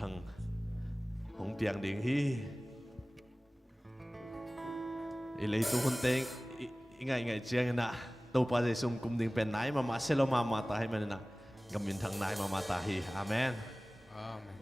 thằng hồng piang đình hi lấy tu hôn tên ngay ngay chiang na tàu pa dây sung cung đình pen nai mà selo mà ta hay mà na gamin thằng nai mà ta hi amen. Amen.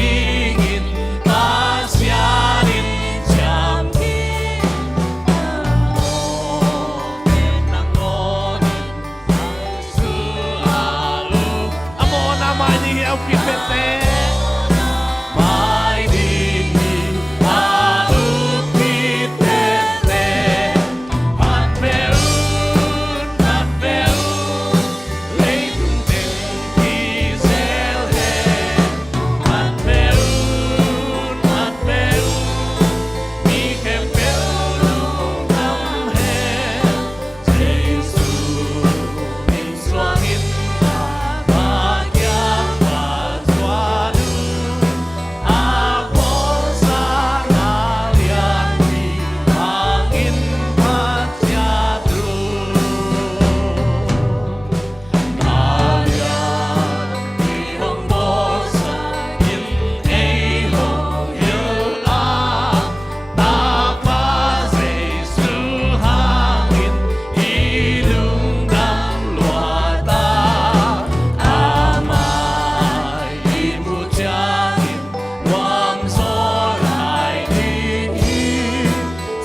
dingin pasyanin jamkin nangonin selalu amo nama ini au kipete mai dingin au kipete hat meun lấy tung tình khi gieo hè hat meun mi kem bêu lung năm hè Giêsu mình xoangin bahagia pasuadu apol sanalian di angin pasyadu kalian ihong bosa in ehong hila tapa Giêsu hangin hidung dam luata amai ibu jangin wang sol hai ding hi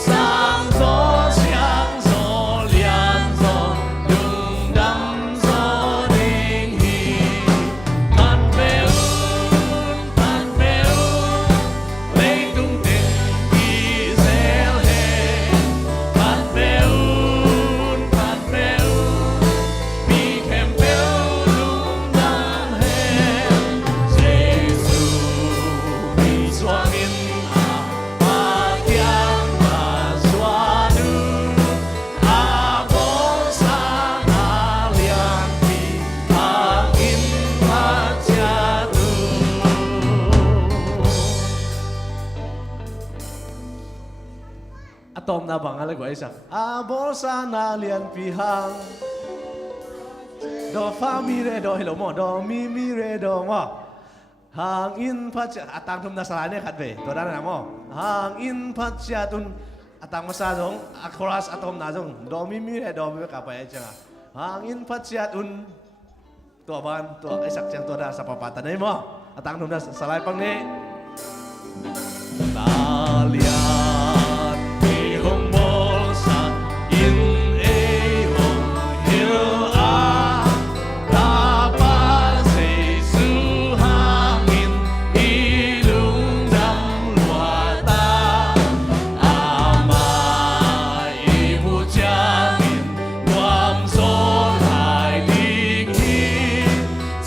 sang gió xiang gió lian gió đừng đắm gió ding hi mặt bêu lấy tung tình khi gieo hè mặt bêu mi kem bêu lung năm hè Giêsu mi xoangin bahagian pasuadu apol sanalian di angin pasyadu atom na bangal ko isa apol sanalian pihang do fa mi re do hello mo do mi re do mo hang in patya atang thum na salane khat ve to dan na mo hang in patya tun atang masa dong chorus atom na dong do mi re do mi ka pa ai changa hang in patya tun to ban to ai sak chang to da sa papatan nei mo atang thum na salai pang ni kalian ihong bolsa in ehong hila tapa Giêsu hangin hidung dam luata amai ibu jangin wam sol hai ding hi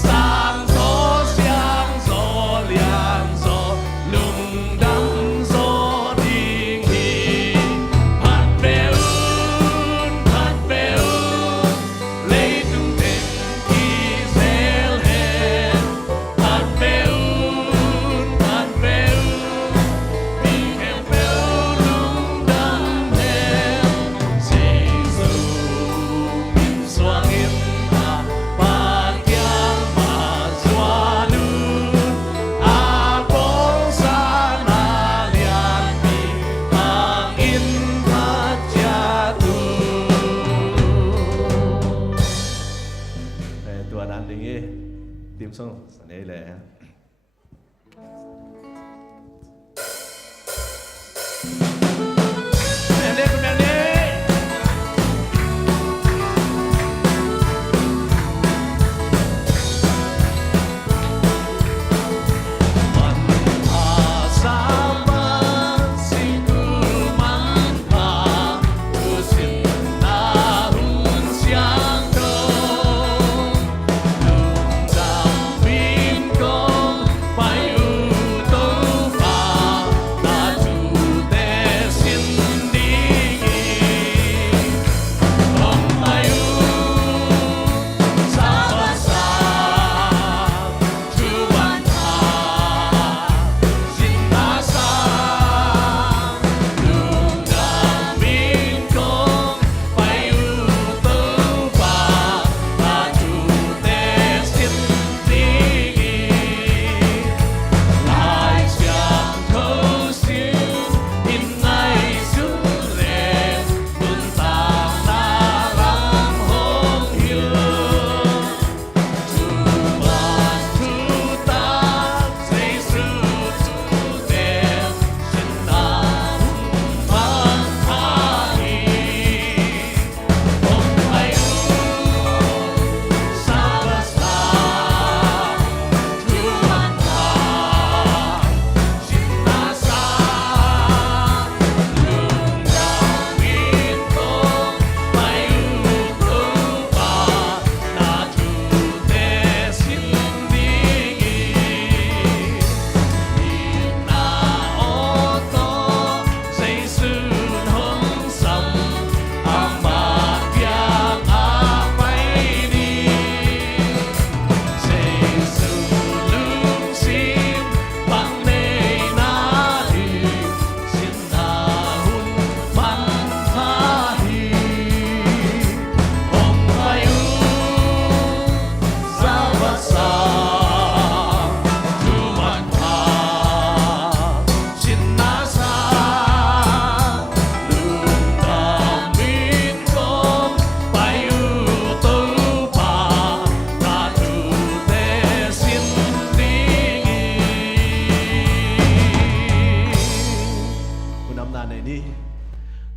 sang gió xiang gió lian gió lung đắm gió ding hi hat meun lấy tung tình khi gieo hè hat meun mi kem bêu lung năm hè Giêsu mình xoangin bahagian pasuadu apol sanalian di angin pasyadu Tuan Anding ye tim song sanay le Hãy subscribe cho kênh Ghiền Mì Gõ để không bỏ lỡ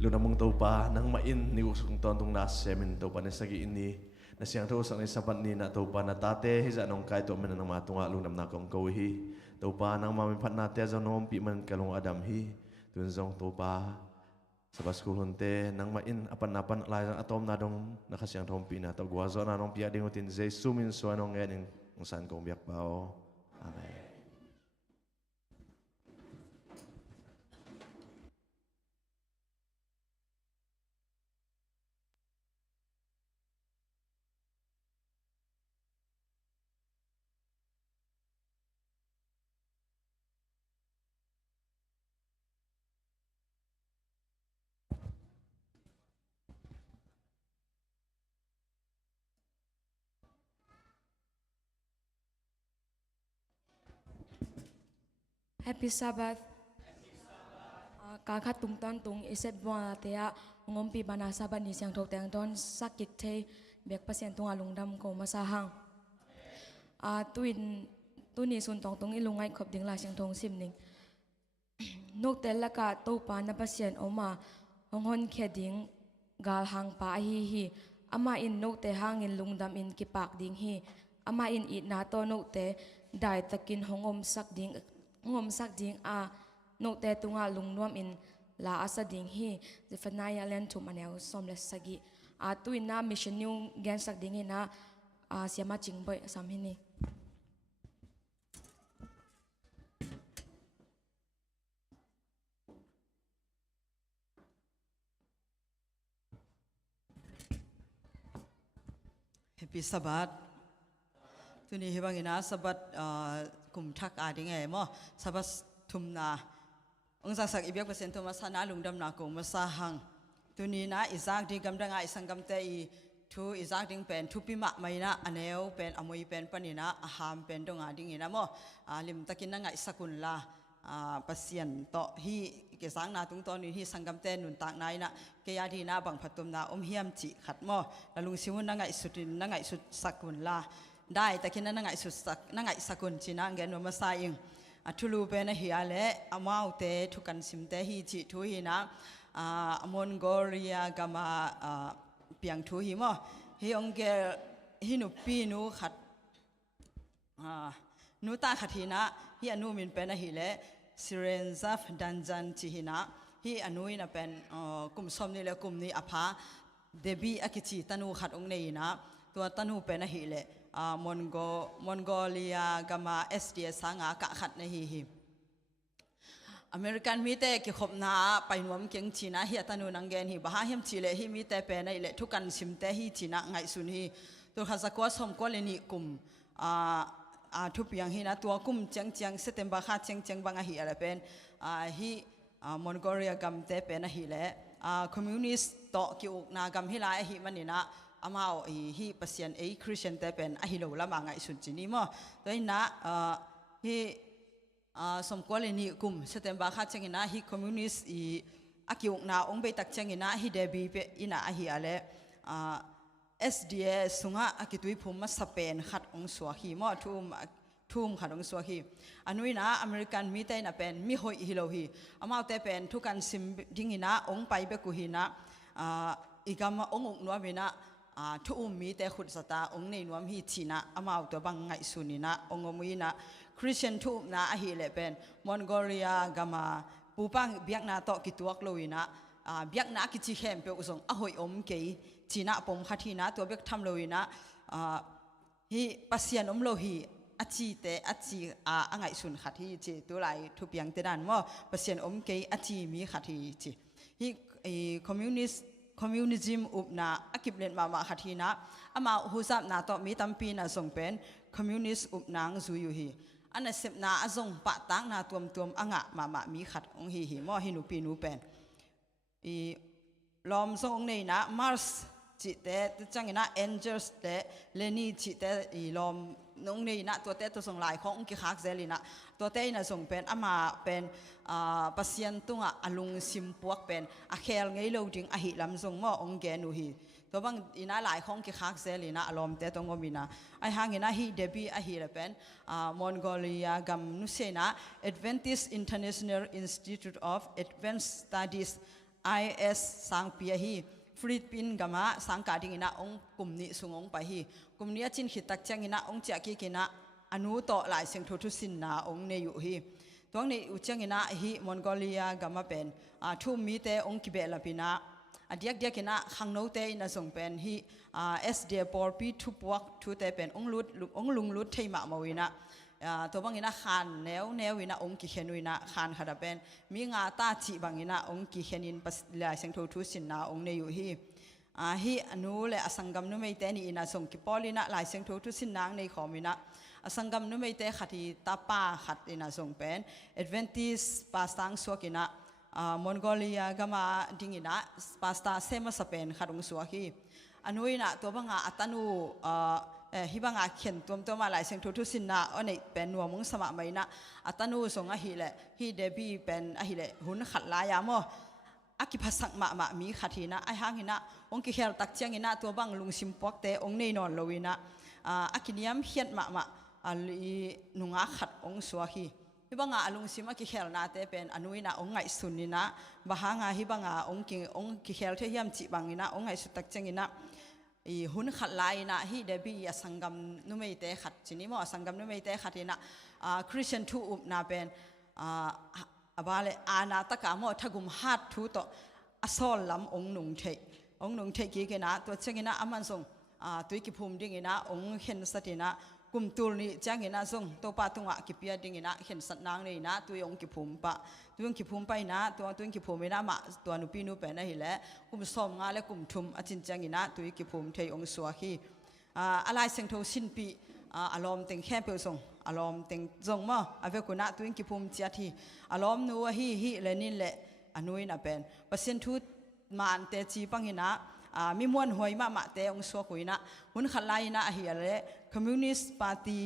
lunamong topa nang main ni usong tontong nasemin topa na sagi ini na siyang to sa isapan ni na topa na tate hisa nong kahit to man nang matunga lunam na kong kauhi topa nang mamipat natin sa nong pi man kalong adamhi tunzong topa sa baskulunte nang main apan layan atom na dong nakasiyang tompi na to guwazo na nong piading utin zay sumin so anong ngayon kung saan kong biyak pao. Amen. Happy Sabbath. Kakat tung ton tung isep buang atea ngompi bana saban ni siang thok teng ton sakit the bek pasien tung alung dam ko masahang. Tuin sun tong tung ilungai khop ding la siang thong sim ning. Nok tel laka to pa na pasien oma honghon kheding gal hang pa hi ama in nok te hang in lungdam in kipak ding hi ama in it na to nok te dai takin hongom sak ding ngom sak ding no te tunga lungnuam in la asa ding hi zifanaya len tum aneu somles sagi tu ina mission new gen sak ding ina siama chingboy samhini Happy Sabbath. Tuni hibang ina Sabbath kum thak ading mo Sabbath tumna ong sak ibyak pasen to masana lungdam na ko masahang tuni na izak di gamdanga isangam te I thu izak ding pen thu pi ma mai na aneu pen amoi pen panina aham pen dong ading ina mo lim takin na ngai sakun la pasien to hi ke sang na tung to ni hi sangam te nun tak nai na ke ya di na bang phatum na hiam chi khat mo lalung simun na ngai sutin na ngai sut sakun laได้แต่คิดนั้นนั่งไงสุดสักนั่งไงสักุลจีนังเกนมาสายิงทุลูเป็นเฮียเล่อมาอุเตทุกันสิมเตฮีจิทุฮีนะมอนโกเลียกามาเปียงทุฮีมั้งฮีองเกฮีนุปีนูขัดนูตาขัดฮีนะฮีอนุมินเป็นเฮีเล่ซิเรนซัฟดันจันจีฮีนะฮีอนุยนะเป็นกลุ่มสมนี่และกลุ่มนี้อภาเดบีอากิจิตันูขัดองเนยนะตัวตันูเป็นเฮีเล่มอนโกเลียกามาSDS สังกะขัดในฮีอเมริกันมีแต่เกี่ยวกับนาไปนวมเก่งจีน่าเฮียตันูนังเกนฮีบ้าเฮียมจีเลฮีมีแต่เป็นในเละทุกันสิมแต่ฮีจีน่าไงสุนฮีตัวข้าศึกว่าสมก็เลยนี่กลุ่มทุบยังฮีนะตัวกลุ่มเจียงเซตเต็มบ้าข้าเจียงบางฮีอะไรเป็นฮีมอนโกเลียกัมแต่เป็นฮีเละคอมมิวนิสต์ต่อเกี่ยวนากัมฮีลายฮีมันนี่นะอามาฮีปัสยันคริสเตียนแต่เป็นฮิโลละมังไงสุนจีนี่มั้งตัวนี้นะฮีสมควรเลยนี่กลุ่มเสต็มบ้าข้าเจงินะฮีคอมมิวนิสต์อากิวนาองเบตักเจงินะฮีเดบีเปอินะฮีอะไรSDS สุงะอากิตุยพุ่มมาสเปนขัดองสวาฮีมั้งทุ่มขัดองสวาฮีอันนี้นะอเมริกันมีแต่นะเป็นมีหอยฮิโลฮีอามาแต่เป็นทุกันซิมดิ้งนะองไปเบกุฮีนะอีกามาองนัวเวนะทุกมีแต่ขุดสตาองในนวมฮีจีนะอามาตัวบังไงสุนีนะองมุยนะคริสเตียนทุกนะฮีเลเป็นมอนโกเลียกามาปูปังเบียกนาโตกิตัวกลุยนะเบียกนากิจิเข้มเปียกส่งอหอยอมเกยจีนะปมขัดฮีนะตัวเบียกทำลุยนะฮีปัสยันอมโลฮีอาจีเตอาจีอ่างไงสุนขัดฮีจีตัวไหลทุบยังเตดันว่าปัสยันอมเกยอาจีมีขัดฮีจีฮีคอมมิวนิสต์communism อุปนาอักิบเล่นมาขัดทีนะอามาหูซับนาต่อมีตั้มปีน่ะส่งเป็น communist อุปนางซุยฮีอันนั้นเสพนาส่งปะตั้งนาตัวอ่างะมามีขัดองฮีมอฮินุปีนูเป็นลอมส่งในนะ Mars จิตแต่จังนะ Angels แต่เลนี่จิตแต่ลอมน้องในนะตัวแต่ตัวส่งหลายขององค์กิขากเซลินะตัวแต่น่ะส่งเป็นอามาเป็นปัสยันตุงอลุงซิมพวกเป็นเคลไงเราจึงหิลำส่งมอองแกนูฮีตัวบางอินาหลายของกิขากเซลินะอารมณ์แต่ตรงก็มีนะไอหางอินาฮีเดบีหิละเป็นมอนโกเลียกัมนุเซนะ Adventist International Institute of Advanced Studies IS สังปีฮีฟิลิปปินส์กมาสังกัดดิ่งนะองกลุ่มนี้ส่งองไปฮีกลุ่มนี้จินขิดตักเจงินะองเจ้ากีกินะอนุโตหลายเสียงทุสินนาองเนยุฮีตัวนี้อุจจินะฮีมองโกเลียกมาเป็นทุ่มมีเตองกิเบลปินะเดียกนะขังโนเตนะส่งเป็นฮีSD ปอร์ปีทุบวักทุเตเป็นองลุงลุดเทมามาวินะตัวบางอินะขานแนววินะองกิเขนวินะขานขดาเป็นมีงาตาจีบางอินะองกิเขนินปัสลายเสียงทุสินนาองเนยุฮีฮีอนุเลอสังกัมนุไม่เตนี่อินะส่งกิปอลินะลายเสียงทุสินนางในขอมินะอสังกัมนุไม่เตขัดตาป้าขัดอินะส่งเป็นเอดเวนติสปาสตังสวกินะมองโกเลียก็มาดิ่งอินะปาสตาเซมาสเปนขัดองสวกีอนุอินะตัวบางอัตนูฮิบังอาเขียนตัวมาหลายเสียงทุสินนะอันนี้เป็นนัวมุงสมัยนะอัตนูส่งฮิเลฮิเดบีเป็นฮิเลหุ่นขัดลายามอกิภาษณ์มามีขัดหินะไอหางหินะองกิเฮลตักเจียงหินะตัวบางลุงซิมปอกเตองเนนอนโลวินะอกินิยมเขียนมาลีนุงอาขัดองสวฮีฮิบังอาลุงซิมอกิเฮลนาเตเป็นอนุอินะองไงสุนินะบางอาฮิบังอาองกิเฮลเทียมจิบังหินะองไงสุตักเจียงหินะหุ่นขัดลายนะฮิเดบีสังกัมนุไม่เตะขัดจินิมอสังกัมนุไม่เตะขัดนะคริสเตียนทูอุบนาเป็นบาเลอาณาตกามอทักุมฮัดทูโตอสอลลำองนุงเทกีกันนะตัวเชงินะอามันส่งตัวกิพุมดิ่งนะองเห็นสตินะกุมตูนี่จังนะส่งตัวปาตุงะกิปียดิ่งนะเห็นสัตนางนี่นะตัวองกิพุมปะตัวองกิพุมไปนะตัวกิพุมไม่นะมาตัวนุปีนุเป็นนะฮิแลกุมสอมงาและกุมทุมอจินจังนะตัวกิพุมเทองสวาฮีอะไรเสียงโทสินปีอารมณ์เต็งแค่เปลส่งอารมณ์เต็งจงมั้งอาเวกุนะตัวกิพุมเจียทีอารมณ์นัวฮีเลนินเลอนุยนะเป็นเปอร์เซ็นต์ทุมันเตจีปังหินะมีมวลหวยมาเตองสวกุยนะหุ่นขัดลายนะฮิอะไรคอมมิวนิสต์ปาร์ตี้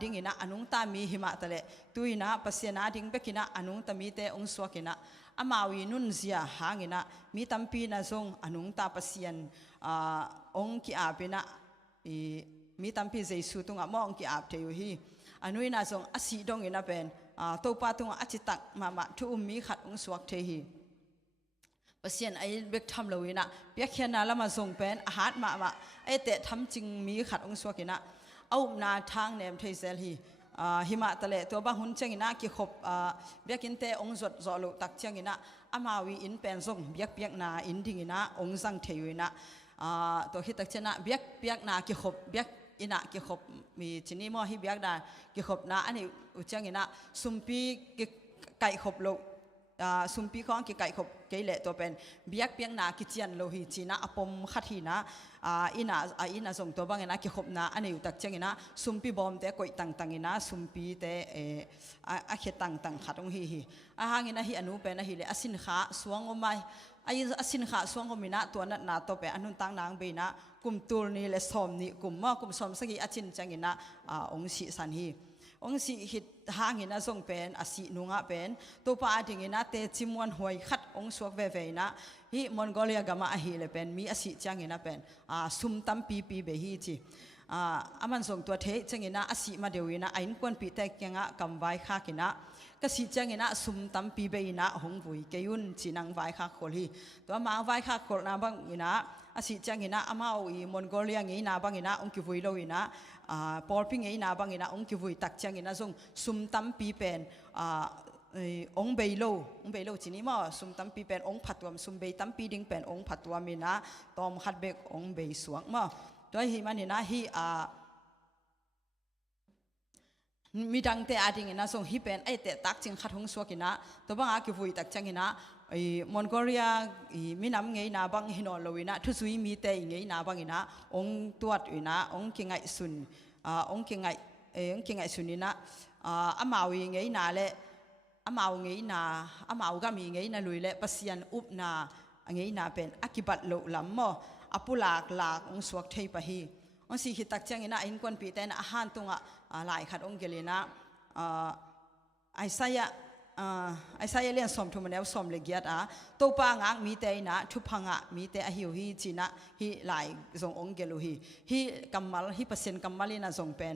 ดิ่งนะอนุงตามีหิมะตะเลตุยนะเปอร์เซ็นต์ดิ่งเบกินะอนุงตามีเตองสวกินะอามาวินุนเสียหางนะมีตัมปีนะทรงอนุงตาเปอร์เซ็นต์องกิอาบินะมีตัมปีเจสุตุงะมองกิอาบเทยุฮีอนุยนะทรงอสีดงอินะเป็นตัวปาตุงะอจิตักมาทุอุมมีขัดองสวกเทฮีเปอร์เซ็นต์ไอ้เบกทำเลยนะเปียกเขียนนะแล้วมาส่งเป็นอาหารมาไอ้เตะทำจริงมีขัดองสวกินะเอานาทางเนมเทเซลฮีหิมะตะเลตัวบางหุ่นเชียงนะกี่ขบเบียกินเตองจดจอลุตักเชียงนะอามาวีอินเป็นส่งเบียกนาอินดิ่งนะองสังเทวินะตัวฮิตักเชนะเบียกนากี่ขบเบียกอินะกี่ขบมีชนิดมอฮิเบียกนากี่ขบนะอันนี้อุเชียงนะสุมปีไก่ขบโลสุมปีของกิไก่ขบเกลเลตัวเป็นเบียกนากิเจียนโลหิจีนะอปมขัดหีนะอินะส่งตัวบางนะกิขบนะอันนี้อุตักเจงนะสุมปีบอมเตะกอยตังนะสุมปีเตะเขตังขัดองฮีหางนะฮีอนุเป็นนะฮีเลอสินขาสวงอมไม่อสินขาสวงอมินะตัวนั้นนาตัวเป็นอนุตังนางเบนะกุมตูนี่เลสอมนี่กุมกุมสอมสกีอจินจังนะองสีสันฮีองสิหิตหางหินะส่งเป็นอสินุงะเป็นตัวป้าดิ่งนะเตจิมวันหวยขัดองสวกเวนะฮิมอนโกเลียกามาฮิเลเป็นมีอสิจังหินะเป็นซุมตัมปีเบฮีจีอามันส่งตัวเทจังหินะอสิมาเดียวนะไอ้นกวนปีแต่ยังะกำไว้ข้ากินะก็สิจังหินะซุมตัมปีเบนะหงบุยเกยุนจีนังไว้ข้าโคลีตัวมาไว้ข้าโคลนาบังหินะอสิจังหินะอามาอีมอนโกเลียงี้นาบังหินะองกิบุยโลหินะปอลพิงงี้นาบังหินะองกิบุยตักจังหินะส่งซุมตัมปีเป็นองเบโลจีนี้มั้งซุมตัมปีเป็นองผัดตัวซุมเบตัมปีดิ่งเป็นองผัดตัวมีนะตอมขัดเบกองเบสวงมั้งตัวฮิมันนะฮิมีดังเตะดิ่งนะส่งฮิเป็นไอเตะตักจิงขัดหงสวกินะตัวบังอากิบุยตักจังหินะมอนโกเลียมีน้ำไงนาบังหินอลวินะทุสุยมีเตยไงนาบังหินะองตัววินะองกิงไงสุนองกิงไงสุนินะอามาวิไงนาเลอามาไงนาอามาก็มีไงนาลุยเลปัสยันอุบนาไงนาเป็นอากิบัตโลลัมมออปุลากองสวกเทปะฮีองสิหิตักจังหินะอินควนปีเตนอาหารตรงหลายขัดองเกลีนะไอไซเลียนสมทุมันแล้วสมเลกียดตัวปางางมีเตยนะทุพังมีเตอหิวฮีจีนะฮีหลายส่งองเกลูฮีกัมมัลฮีเปอร์เซ็นต์กัมมัลลีน่ะส่งเป็น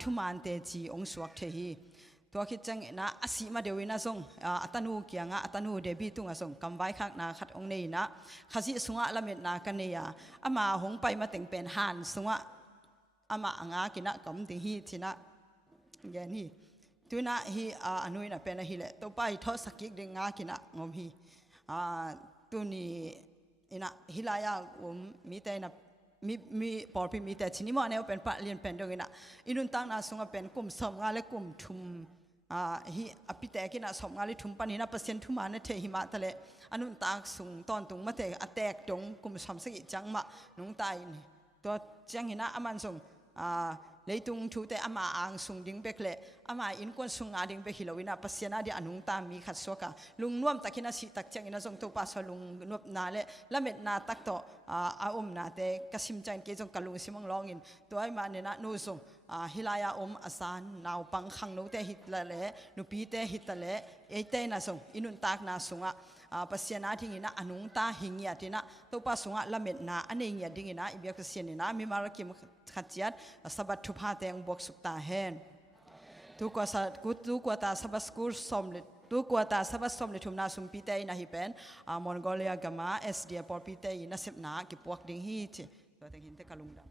ทุมันเตจีองสวกเทฮีต ตัวคิดจังนะอาศิมาเดวินะทรงอัตนูเกียงอัตนูเดบิตุงทรงกำไว้ข้างนาขัดองนี้นะข้าสิสุงะละเม็ดนากันเนี่ยอามาหงไปมาแต่งเป็นหันสุงะอามาอ่างกินะกำติฮีทินะแกนี่ตัวนะฮีอนุยนะเป็นฮีแหละตัวไปทอสกิกเดงากินะงมฮีตัวนี้นะฮิลายามีแต่นะมีปอร์พีมีแต่ชินิมอันนี้เป็นปะเลียนเป็นดงนะอินุนตังนาสุงะเป็นกลุ่มสมงาและกลุ่มทุมฮีอภิเตกินะสมงาลิทุมปานินะเปอร์เซ็นต์ทุมาเนี่ยเทหิมาทะเลอนุนตากสุงตอนตุงมาเตอแตกดงกลุ่มสมสกิจังมานุงตายตัวจังหินะอามันสุงเลยตุงชูแต่อามาอ่างสุงดิ้งเบกเลอามาอินกวนสุงอาดิ้งเบกฮิโลวินะเปอร์เซ็นต์นะดิอนุงตามีขัดสวกะลุงนวมตะกินะสิตักจังหินะทรงตัวปัสลุงนวมนาเลละเม็ดนาตักโตนาเตกสิมจันเกจงกะลุงสิมังลองอินตัวไอ้มาเนี่ยนะนูส่งฮิลายาอาสานนาวปังขังนูเตหิตละเลนูปีเตหิตละเลเอเตนะส่งอินุนตากนาสุงะปัสยานาทิ้งนะอนุงตาหิงยาตินะตัวปัสสุงะละเม็ดนาอันนี้ยาดิ้งนะอิบยาเสียนนะมีมาลกิมขัดยัดสบัดทุพาเตงบวกสุกตาเฮนทุกว่าตาสบัดสกุลสมเลทุกว่าตาสบัดสมเลทุมนาสุมปีเตยนะฮิเป็นมอนโกเลียกามาSDปอปีเตยนะเสพนากิปวกดิ้งฮีติตัวเต็งหินเตกลุงดำ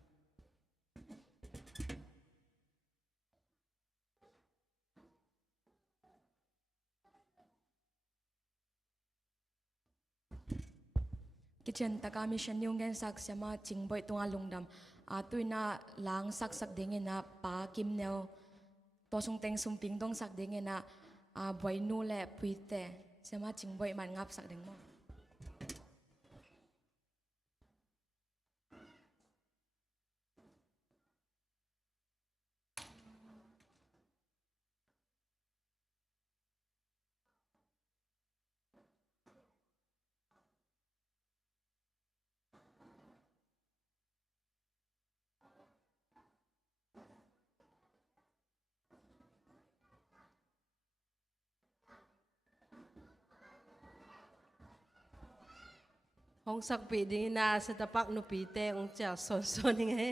กิจตากามิชันยงเงินสักเสมาจิงบ่อยตัวลุงดำตุยน่าล้างสักเด้งนะปากิมเนวตัวทรงเต็งสุมปิงต้องสักเด้งนะบ่อยนู่แหละปุยแต่เสมาจิงบ่อยมันงับสักเด้งมั้งHong sak pi ding na sa tapak no pite ong cha son ni nge.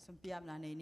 Sempiap na ni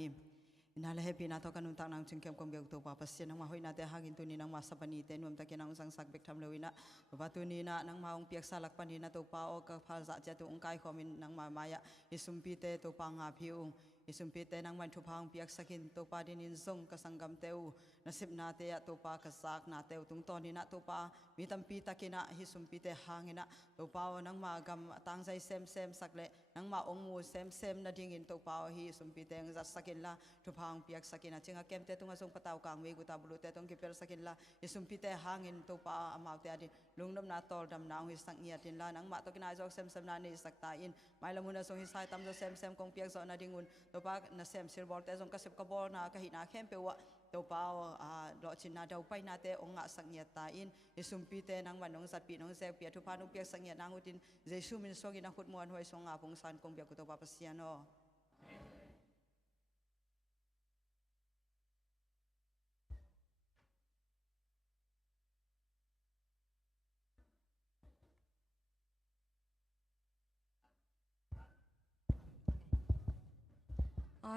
inala happy na to kanun tak nang cengkem kong biag to papasya nang mahoy na te hagin tu ni nang masapani te nuam takin nang sang sakbek tham lewina batu ni na nang maung piak salak pani na to pao ka phal za ja tu ungkai khomin nang ma maya isumpi te to pa nga phiung isumpi te nang man thu phang piak sakin to pa din in zong ka sanggam teu nasib na te ya to pa ka sak na teu tung to ni na to pa mi tampi takina hisumpi te hangina to pao nang ma gam tang zai sem sakle nang ma ong mu sem na ding in to pao hi sumpi te ang za sakin la thu phang piak sakin a chinga kem te tunga song pataw kang we guta bulu te tong kipel sakin la isumpi te hangin to pa amau te adin lungdam na tol dam naung hi sang ngia tin la nang ma to kina jok sem na ni sakta in mai lamuna song hi sai tam zo sem kong piak zo na dingun to pa na sem silbor te song kasep ka bol na ka hina khem pe wa to pao lo chin na dau pai na te ong nga sang ngia ta in isumpi te nang manong sat pi nong se pia thu pa nu piak sang ngia nang utin jesu min so gi na khut muan hoi song nga pong san kong piak ku to pa pasiano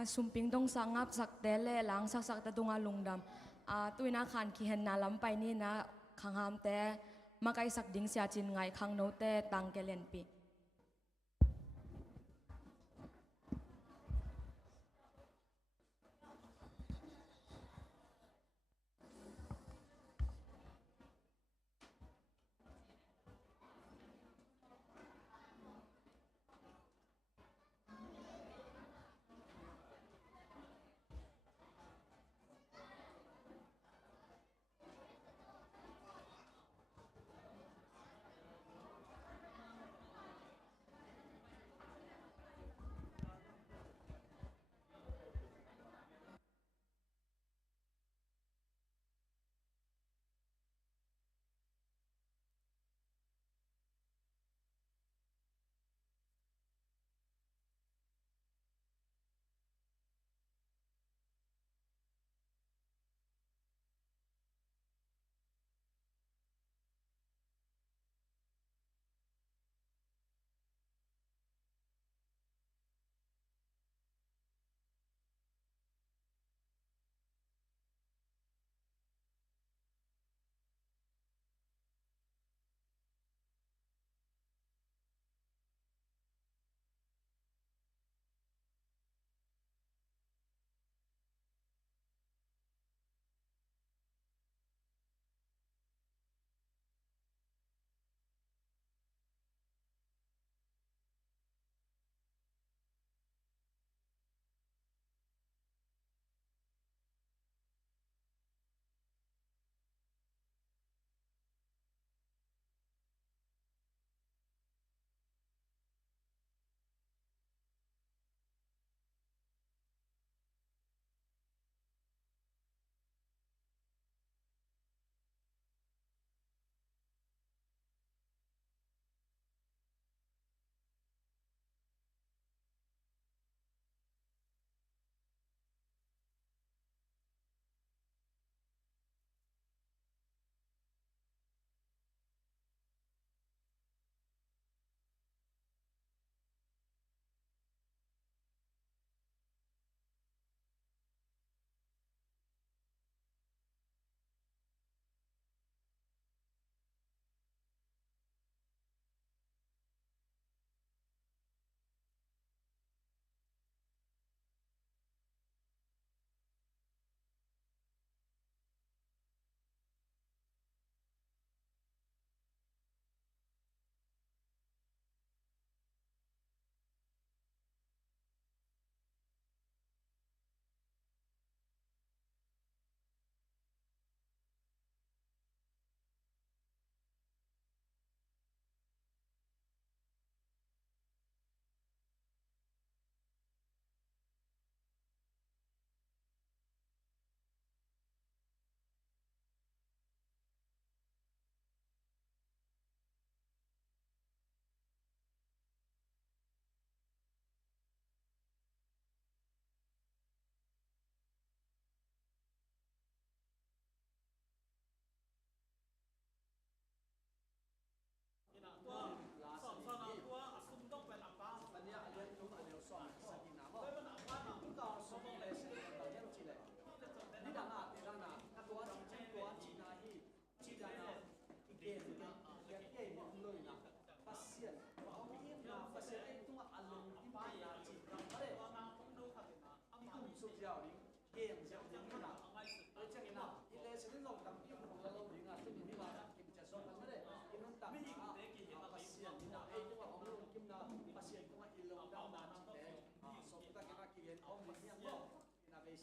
sumping dong sangap sak tele lang sak ta tunga lungdam tuina khan ki hen na lam pai ni na khangam te makai sak ding sia chin ngai khang no te tang kelen pi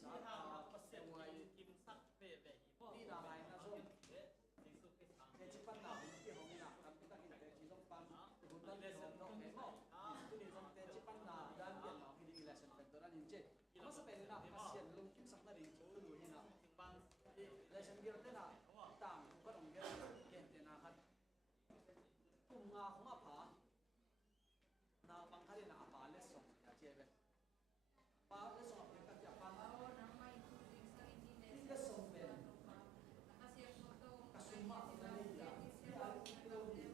sa wai kim sak ve ve ni na hai na so ke chi pan na ki hong na kam ta ki te chi dong pan bu tan le sen no me mo tu ni dong te chi pan na dan bien ma ki di lesson factor an in che ma sa pe na pasien lung kim sak na ri chu lu ni na lesson gir te na tang ko dong ge ke te na khat kum nga khong a pha na bang khari na pa le so ya che be pa le so ke ka ja pa le so be kasuma na ni ya ya kilo ni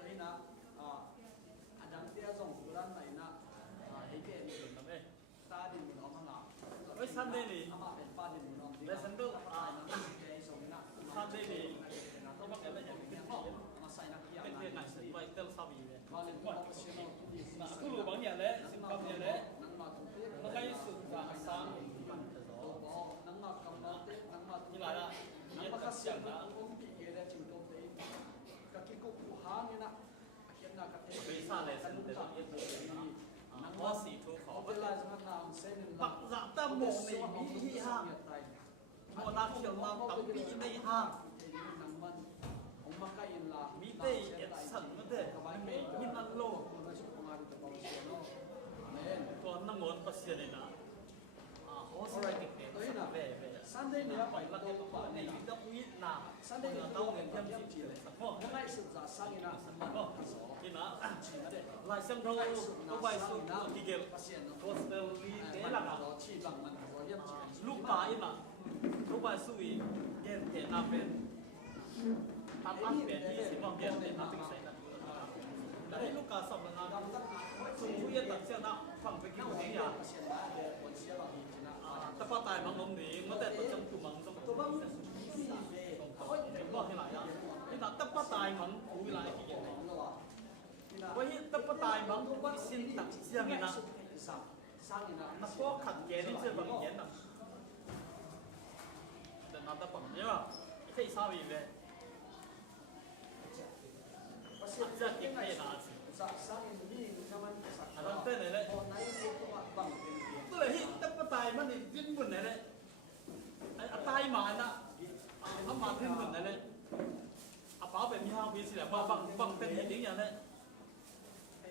đây na adam tia zong suran này na cái ni dun na be ta din ni om na oi Sunday ni ama ben pa din ni om le san do ke so na Sunday ni na to ba ke le ya ke ma sai na kia na ke na sai bai tel sa bi le ma le ko se no na ku lu bang ya le sim kam ya le nang ma tu te ma kai su ga sang man ta do nang ma kam na te nang ma tu la ni ma ka sia na om pi ke le chim to te ka ki ko ku ha ni na kiam na ka te be sa le san te ba ye po nang wa si thu kho ba la sa na sen pak za ta mo nei mi hi ha mo na khial ma tam pi nei ha nang man ong ma ka in la mi te et san ma de ka ba me hin an lo ko na chu ko ma ru ta ba se no amen to na ngon pa se ne na alright okay na Sunday ni pa la ke pa nei bi da ui na Sunday ni tao ngen jam chi le sa ko ngai su za sang ina san ma ko ina chi na de lai sang ro ko bai su na ki gel gospel li de la ga chi bang man ko yam chi lu pa ina ko bai su i gen ke na ben tam an ben ni si mo gen de na ting sai na đấy lúc cả sập là nào sung phu yên đặt xe nào phòng phải kêu gì à tập phát tài bằng ông này mới để tập trong tụ bằng trong tụ bằng bỏ thế này á nhưng là tập phát tài bằng cúi lại cái gì này với tập phát tài bằng cũng có xin đặt xe này nè nó có khẩn kế đến chưa bằng kế nè để nó tập bằng nhá cái sao vậy về rất ít hay là anh tên này đấy tôi là hiện tất cả tài mà thì viên buồn này đấy tài mà nè mà viên buồn này đấy bảo vệ mi hao vì gì là bằng tên hiện tiếng nhà đấy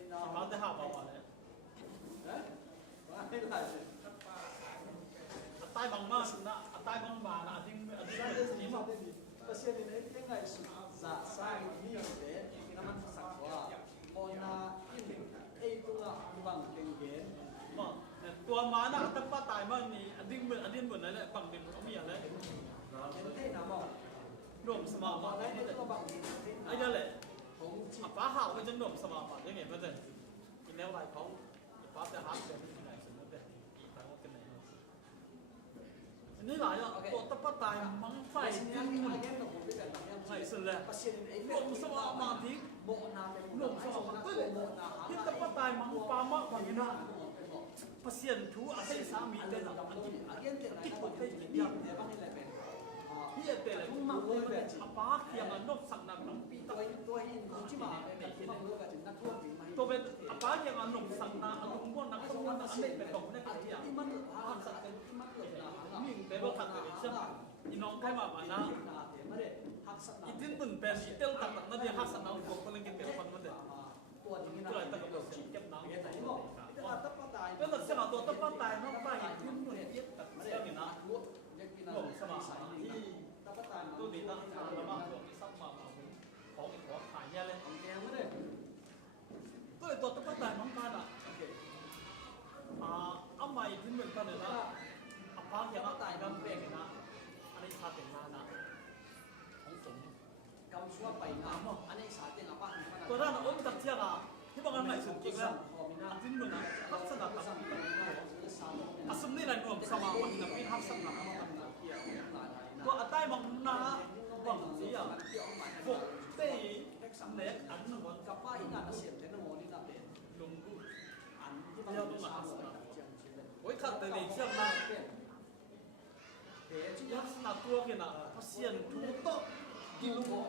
bảo tên hao bảo đấy tài bằng mà tài bằng bà là tiếng mà kasi ni nei te ngai su za sai ni de na man sak wa mona in ei tu nga bang teng gen ma tua ma na ta pa tai ma ni adin bun na bang din ko mi ya le en te na mo rom sama ma lai ni to bang ai da le pa hao ko chen rom sama ma de nge ba de in leo lai khong pa ta ha de ni ngai su de ki ta ko kenนี่หลายอ่ะตัวตะปะตายมังไฟนี่ใช่สุดเลยลมสว่างมาทิ้งลมสว่างมาตื้อที่ตะปะตายมังปามะบางนะภาษาถูอาศัยสามีเดินอันที่ถูกได้ยินยังพี่เตะเลยมังเลยอาปากยังอันนกสักนักนังปีตัวอินที่มาตัวเป็นอาปากยังอันนกสักนักอันนุ่มว่านักต้องนักอันนี้เป็นตกได้กันอย่างที่มันสักเป็นที่มันเลยมิ่งแต่ว่าขัดกันใช่ไหมอีน้องใครมาบ้านนะอีดิ้นตุ่นเป็นอีเต้าตัดนั่นเดียวหักสักน้ำตัวคนเล่นกินเดี๋ยวคนมันเดี๋ยวตัวอะไรตั้งกับจีเก็บน้ำเก็บไหนเป็นหลักษณะตัวตะปะตายน้องป้าเห็นขึ้นมือเย็บตัดเสียกินนะหลงสมาที่ตัวนี้ตั้งทางละมากตัวที่ซักมาของอีกหัวขายแย่เลยของแกไม่ได้ตัวตะปะตายน้องป้าอ่ะเอาใหม่ที่เหมือนกันเลยนะอาพาอย่างตายกันเป็นนะอันนี้ชาเป็นมานะของผมกำชัวไปน้ำอันนี้ชาเป็นอะไรตัวนั้นอ้อมตัดเชือกอ่ะที่บางอันไหนสุดจริงแล้วอันที่เหมือนนะลักษณะต่างๆสมนี่แหละหนุ่มสมาวันนี้เป็นฮับสังหารตัวอัตายมังนาบังสีอ่ะพวกเต้เน็ตอันนั้นกับป้าอีน่าเสียบแต่น้ำมันนี่น่าเป็นลงกูอันที่เราต้องมาโอ้ยขัดแต่ในเชือกนะลักษณะตัวกันนะเสียนถูกต้อง กินลูก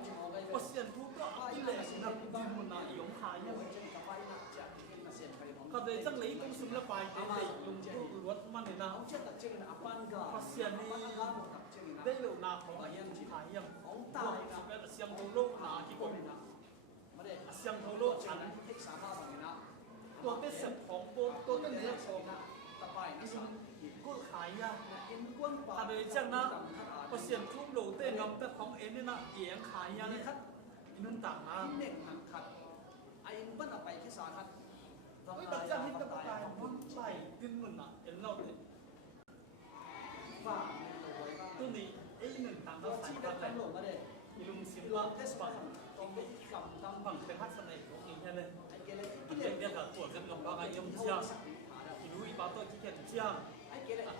ภาษาทุกก็กินเลยนักดินมันน่ะยงหายยังก็เลยจังเลยต้องซึมละไปเด็กลุงลูกรถมันเนี่ยนะภาษานี้ได้เร็วนาของหายยังตายเป็นเสียงโลกนาที่คนนะเสียงโลกฉันตัวเป็นเสียงของโบตัวเป็นเนื้อของกุ้งขายยาถ้าโดยจังนะภาษาทุกโลกเต้นงแต่ของเอ็นนี่นะเอียงขายยาเลยครับนั่นต่างนะไม่ตัดจังที่ตะปายมันใส่ดินมันอ่ะเอ็นเราเลยว่าตัวนี้ไอ้หนึ่งต่างเราใส่กันเลยอีลุงสิบล้านเทสปันฝั่งเป็นพัฒนาของอีกแค่เลยเด็กๆกับตัวกันกับบางอย่างเชี่ยอีลุยปาตัวที่แค่เชี่ย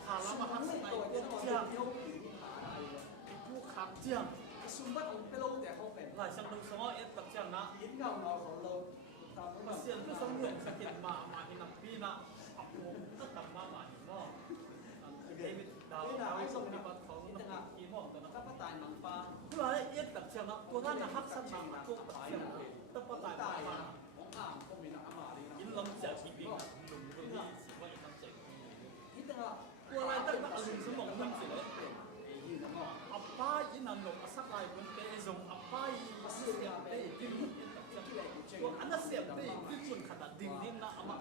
ทารามาพัฒนาเชี่ยผู้ขับเชี่ยหลายช่างดูสมอเอ็ดตัดเชี่ยนะมาเสียงก็สมเหตุสกิลมาที่นับปีนะอับผมก็ตัดมาหินหม้อเดวิดดาวส่งในบัตรของนักกีฬาตัวนั้นก็ตายหนังปลาเพื่อให้เอ็ดตัดเชี่ยนะตัวนั้นนะฮักสันนังตัวตัดเชี่ยนะต้องปตายมายินลำเสียชีวิตลุงตัวนี้สิว่ายินลำเสียตัวอะไรตั้งแต่อารมณ์สมองมันสิเลยอับป้ายินนันหลงสักลายบนเตะจงอับป้ายินเสียเตะดิ้นตัวอันนั้นเสียเตะดิ้นจนขนาดดิ้นนะอามา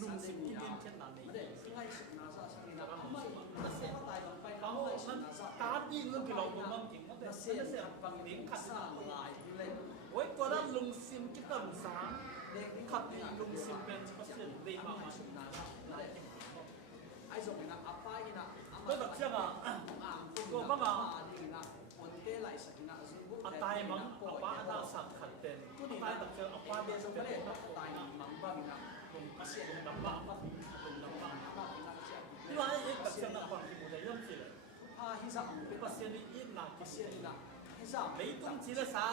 นุ่มสิบที่ดิ้นเช่นนั้นเลยนั่นเสียเขานั้นตาดิ้นเรื่องที่เราดูมั่งจริงนั่นแต่เสียฟังดิ้นขัดลายโอ้ยตัวนั้นลุงซิมคิดตั้งสามขัดลุงซิมเป็นเปอร์เซ็นต์ดีมากก็แบบเชื่ออ่ะก็บ้างอ่ะอัตตายมั้งอัปปะน่าสักขัดเต็นก็ดีนะแต่เจออัปปะเบสเป็นอัตตายมั้งบ้างนะผมเสียงดังบ้างผมดังบ้างที่ว่าไอ้กับเชื่อนะความที่มุดย่อมสิเลยเป็นภาษาที่อินนักภาษาที่นักไม่ต้องชี้เลยซะ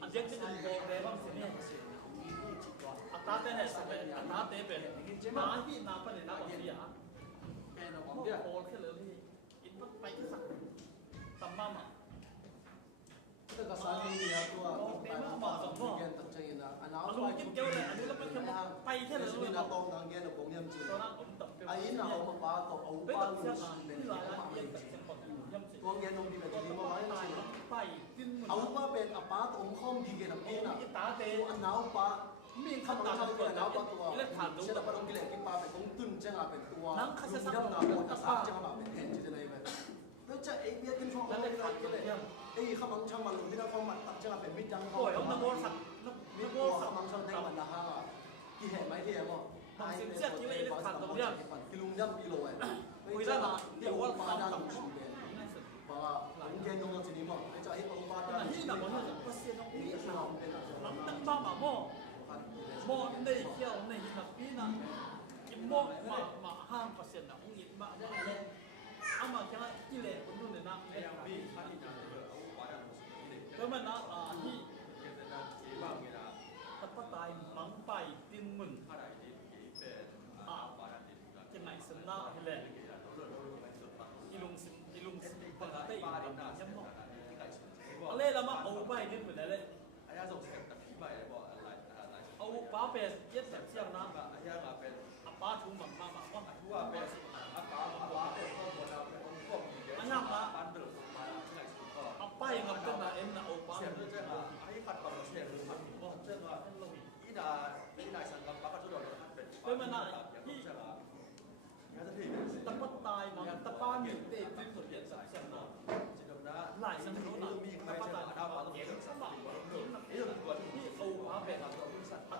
อันเดียวจะดูโบเบบ้างสิเนี่ยอัตตาเต้นเนี่ยสิเป็นอัตตาเต้เป็นมาที่นาเป็นนาวันที่อ่ะโอ้โหแค่เลยอินไปที่สักตำบ้ามาก็สามีเนี่ยตัวเกณฑ์ตัดใจนะอันนั้นไปแค่เลย นะตองนางเกณฑ์ผมยังจีไอ้น่ะเอามาปาตัวเอาปาลูกเป็นตัวเกณฑ์ตรงที่แบบที่มาไว้ไปเอาปาเป็นอัปปาตัวข้อมดีเกณฑ์นั่นเองนะอันนั้นปามีคำนำตัวแล้วตัวเชื่อแต่ปาตรงกิเลสที่ปาเป็นตรงตึ้งจังอ่ะเป็นตัวดำน้ำบนกระซับจังอ่ะเป็นเห็นจะได้แบบแล้วจะไอ้เบี้ยขึ้นช่องอะไรกันเลยไอ้ข้ามังช่างมันหลุดที่เราเข้ามาตัดจังเป็นมิดจังเขานักโบสักนักโบสักมังช่างได้มันนะฮะกี่เห็นไหมที่เห็นมั้งบางสิ่งเสียที่เลยขาดตรงนี้กิลุงย่ำกิโลไอ้คุยได้ละเดี๋ยวว่าปาด้านชูเบนปาหลังเกณฑ์ตรงนี้มั้งไอ้จะไอ้ตัวปาด้านที่นั่นมันจะเสียตรงนี้น้ำตั้งบ้าหมาโม่ในเขี้ยวในหินนับปีนะกินโม่มาห้ามเปอร์เซ็นต์นะองค์อินบ้าอามาแค่กิเลสคนนู้นเนี่ยนะก็มันนะที่ตัดตายมังไปดินมึงจะไหนสนาที่แหละอีลุงปังได้อีกยังบอกอะไรละมาเอาไปดินเหมือนอะไรเอาป้าเป็ดเย็ดแบบเชี่ยงนะป้าทุ่งมันมาว่าอันนั้นมาป้ายังงำกันนะเอ็นนะเอาป้าก็มันนะที่ตะปัดตายมาตะป้าหนึ่งเตะที่สุดเย็นสักเช่นนั้นหลายสันโนนะตะปัดตายมาเก็บสมัครที่เอาป้าเป็ด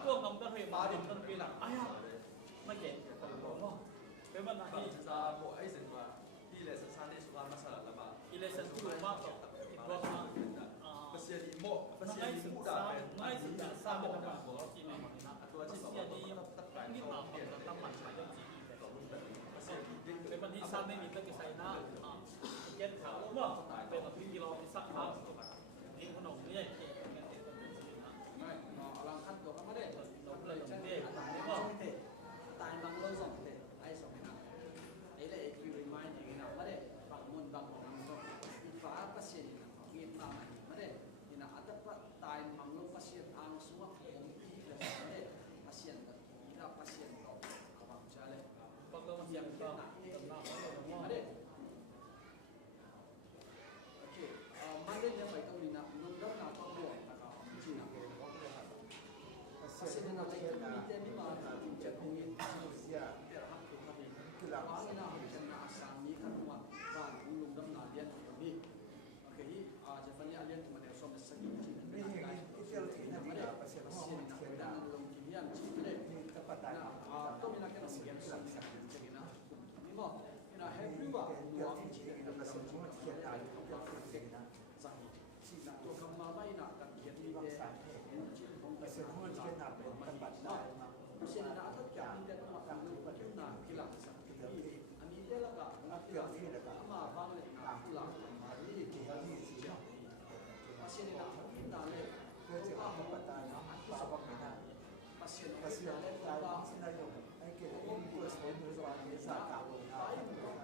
ตัวงำก็ให้ป้าดินต้นปีหลังอ้าวไม่เก็บก็มันนะที่อีเลสันที่รู้มากกว่าว่าไม่สิ่งที่สร้างเป็นแบบที่ไม่มานะตัวที่เสียดีนี่มาเป็นตั้งมันใช้ได้จริงเป็นวันที่สร้างไม่มีตั้งใจใส่หน้าเก็ตขาวว่าเป็นแบบที่เราสร้างมานี่ขนมนี่ไม่เราคัดตัวก็ไม่ได้เราเลยนี่ว่าตายบางเราส่งไอ้ส่งนะไอ้เลยคิวรีมายอย่างนี้นะไม่ได้บางมุนบางของน้ำส้มฟ้าประสิทธิ์มีมาไม่ได้ ini Rusia เดี๋ยวครับคุณครับนี่ คือหลัง ว่านี่นะเป็นนาสามีขันว่าบ้านลุงดำนาเลี้ยงตัวนี้โอเคจะฟันยาเลี้ยงมันเดี๋ยวสมสกิลที่ นี่เองที่เจ้าที่นั่นนี่ประเสริฐห้อง เสีย เขียน นะ ดา ลงกินยันชีพเลย นี่ตะปัตตา ก็มีนักการเสียงสั่งสั่งจริงนะนี่บอกนี่นะให้รู้ว่าหลวงที่เป็นประเสริฐห้องเขียนดาที่เขาเขียนนะ สั่งชีนะตัวคำมาไม่หนักกันเขียนที่ว่าสั่งประเสริฐห้องเขียนดาเป็นตะปัตตาเช่นนะถ้าจะมีแต่ต้องมาทำปัจจุบันที่หลังสั่งที่อันนี้ได้แล้วก็ที่หลังนี่แหละก็มาบ้างเลยนะที่หลังมาที่ที่ที่สิเนาะมาเช่นนะที่นั่นเลย เพื่อจะตะปัตตาปาบังนะ มาเช่น ประเสริฐได้ตายสินายกไอ้เกิดที่ตัวสมุนสวรรค์สาขาบนนะ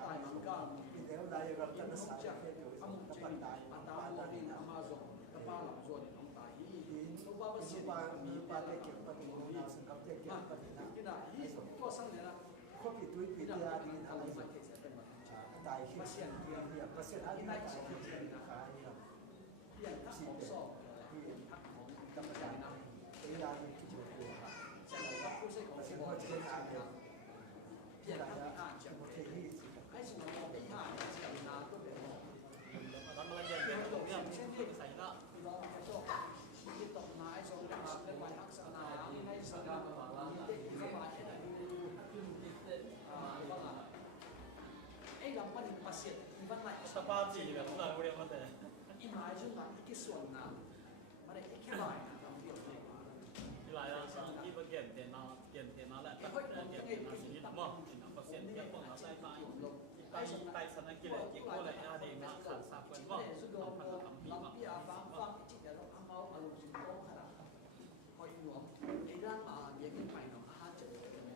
ตายมันก็ ที่เดียวได้รับการสาขาเดียว อามุจ ตะปัตตา อันตาอันนี้นะมาส่งตะป้าหลังส่วนของตายที่ตัวบ้าเสีย มีปาเตเก็บปฏิโมนาสังกัปเตเก็บปฏินะ ที่น่ะที่ก็สั่งเลยนะ ข้อผิดด้วยผิดยาดีนะ อะไร ไร มา มา เกษตรเป็นแบบ ตายขี้เสียนเรียนเนี่ยประเสริฐอะไรนะชีวิตเนี่ยนะคะนี่ครับ เปลี่ยนทักของสอบเปลี่ยนทักของกรรมการนะ เวลาที่คิดอยู่ตัวครับ เช่นเราผู้ใช้ของ ประเส เสี ริ ย ฐ ง ว่า ว่า จะ จะ ได้ ได้ อ่า อ่าน น เนี่ย เปลี่ยนทักอ่าน จะ จาก โอเคที่ ให้สมองเราไปอ่านเสียงนาตัวเป็นของ 咱们来演变不同样，这个谁呢？ เราจะต้องที่ตกไม้ทรงมาในวันทักษณะที่ให้สังกัดมีเด็กสบายอะไรขึ้นติดว่าไอ้ลำพันมาเสียอีวันไหน 十八级的，不然有点问题。 อีหมายช่วงนั้นอีกส่วนนั้นมาได้แค่ไหนทำเดียวเลย 你来了，一个点拿来，点拿是你么？我先点放到再买，带成那几来，结果来呀，你拿看啥分么？看到旁边嘛。 ลำปีอาฟังฟังจิตแต่เราเอาอารมณ์สิงโตขนาดคอยหลวมไอ้ด้านมาเยอะขึ้นไปเนาะอาหารจะ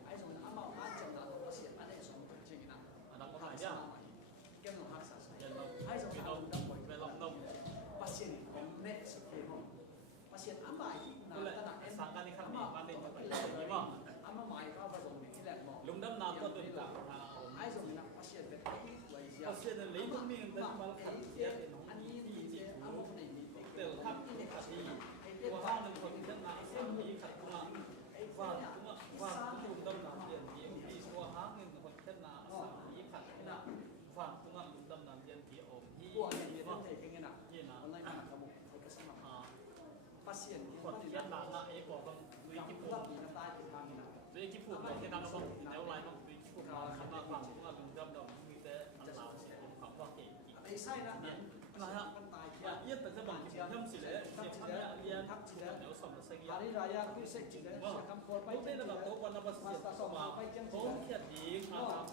ไอ้สมัยอาหารจะนาเราเสียอันนี้สมจริงนะ 咱们看一下， แก้วหนุ่มฮักษา 人龙， ไอ้สมัย 去 เรา 龙， ดำบ่อย ไปลองนม ปัสเซียนเป็นเน็ตสเปรย์ห้องปัสเซียนอาหารนาขนาดเอ็นอามาหมายก็ผสมที่แหลกบอก ลุงดำน้ำก็ตื่นตา ไอ้สมัยนักปัสเซียนเป็นไอ้ไวเซีย เขาเชื่อในลิ้นมีแต่มาขัดเสียเป็น อันนี้ดีเจอารมณ์ในนี้ เดี๋ยวทำที่ขัดดีตัวห้าหนึ่งคนที่มาเส้นนี้ขัดมาว่าลุงดำน้ำเย็นที่ตัวห้าหนึ่งคนที่มาสามนี้ขัดนะฟังตัวลุงดำน้ำเย็นที่อมที่ พวกนี้เรื่องเด็กเงี้ยนะ ยี่นะ วันไหนมาขโมยไปกระสับ ปัสเซียน คนที่ยันหลังนะไอ้บอกต้องดูญี่ปุ่น มีน้ำตาติดทางนี่นะ ดูญี่ปุ่นที่นั่งต้องแนวไลน์ต้องดูญี่ปุ่นมาขับมาฟังตัวลุงดำน้ำมีแต่อันลาวเสียงของว่าเก่ง ไอ้ไส้นะเนี่ยมันตายเทีย 呀，一本这本就他们写的，写他们一样，他出了有什么生意 ฮา 啊？ ริรายาคือเซ็กจิเลยคำโคไป 我对那个多关那个写什么？冬天的啊，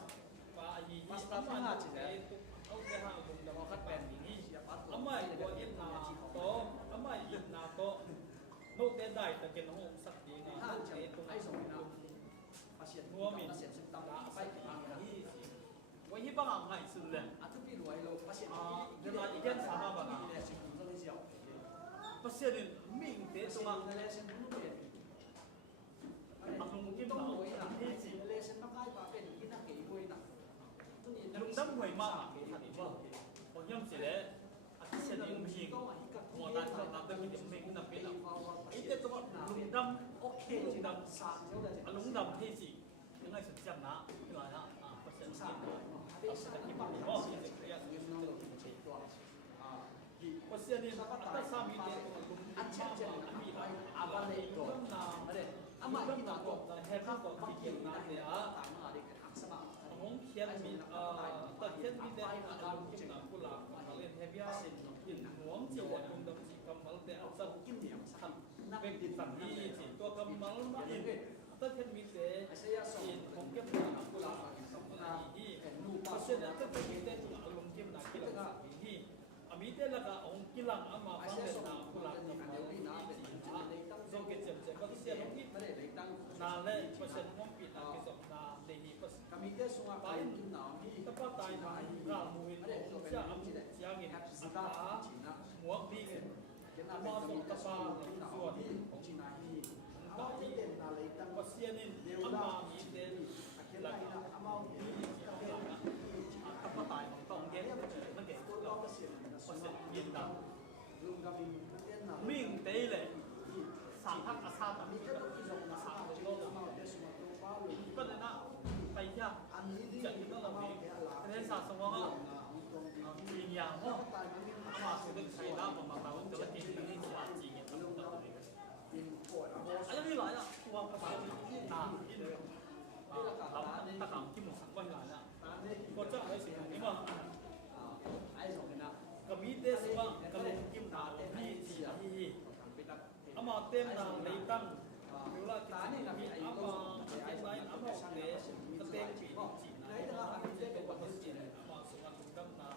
把一他们那起来，都给他用的话，他本地的，阿妈我一拿多，阿妈一拿多，โลกได้แต่กินห้องสักดีนะ ห้า ห้อง จะ เอตรง ไอ้สมัยนะปัสเซียน หัวมี ปัสเซียนสิบตำ 打 ไป ไป ติด ทา ทาง งนะ นี้สิวันนี้บ้างไงสุดเลย อาทุพี่รวยเราปัสเซียน เดี๋ยวเราอีกแค่สามบาทนะ เนี่ยสิ่งที่เราเสียว เพราะเสียนี่มิ่งเตะ เตะ ตั ตัว ว ในเลเซนรู้เลย อันลงกิน ต้อง เรา รวยนะ ที่สิ เลเซนมาใกล้ปาเป็นกินนักเก๋รวยนะตัวนี้ ลุงดำหวยมากขัดอีกว่าผมย่ำเสียเลยอาทิตย์เสียนี่มิ่งหัวด้านข้างนั้นเป็นมิ่งนั่นเป็นไอ้เจ้าตัวลุงดำ โอเค ลุ จริ ง ง ดำ สามเท่าไหร่ ลุงดำที่สิยังไงสุดจังนะที่ไหนนะเพราะเสียนี่ สาม เรา เท่าไหร่ จะคิดว่าก็ที่จะเรียก ยืนนั่งอยู่เฉยตัว เพราะเสียนี่ถ้าสามีเด็กลุง อันเช่นเจน อันนี้ อาบาเลโต ลุงดำ อะไรอามาที่ตาโตแค่ข้าวกับเกี่ยวนะเนี่ยต่างมาเด็กอักษร ผมเขียนมีตัดเขียนมีแต่อารมณ์กินน้ำกุหลาบมาเล่นเทพิอาสินกินหัวจีวันลุงดำสีกำมัลแต่เอาสัก กินเดียวสัก เป็นกินสันที่สิตัวกำมัลมาเองตัดเขียนมีแต่ ไอ้เสียส่ง กินผมเก็บน้ำกุหลาบสองนาทีเพราะฉะนั้นถ้าเป็นมีแต่ตัวอารมณ์กินน้ำกุหลาบที่อามีแต่ละก็องกิลังอามาฟังเลยน้ำกุหลาบที่มันเดี๋ยวนี้น้ำเป็นส่งเก็บเจ็บเจ็บก็เสียที่ ไม่ได้เลยตั้ง นาเล่เพราะฉะนั้นผมปิดน้ำกิสนาเดีเพราะ กมีเตสุงาไปกินหนาวที่ ถ้าป้าตายมาเรามูลจะเอาจะเอาเงินอัตราหัวปีเงิน กินหนาวเป็นกมีเตสุงากินหนาวที่ของจีนายที่เอาที่เด่นอะไรตั้ง ก็เสียนินอันมามีเดน กินอะไรนะเอามาที่ ถ้าป้าตายของต้องเก็บมันเก็บ ตัว เรา เราก็เสียนะ ก็ ส่วน เสียยินด ลุงกมีเต้นหนาว ำมิ่งเตะเลยสามพักอาซาต มี มี เจ้าที่ส่งมาสามคนเอามาเตสุงาตัวไป ก็เลยนะไปยาก อันนี้ที่ จะกินต้องเราเองประเทศศาสตร์สมองอ่ะจริงอย่างว่าอามาสุดใช้น้ำมาแต่ว่าจะกินนี่สวัสดิ์จริงอย่างนั้นต่อไปอันนี้หลายอ่ะตัวกระเป๋าที่ตาที่เลยเราตะขำที่หมดสักวันหลายอ่ะก็จะไว้สิ่งนี้ว่าก็มีเดสว่าก็เลยกินตาที่ที่อามาเต็มนางในตั้งเวลาตานี่นะมีอามาเป็นไรอามาเดสก็เต็มปีจีนะอามาเป็นวันที่จีนอามาสุวรรณกัมนา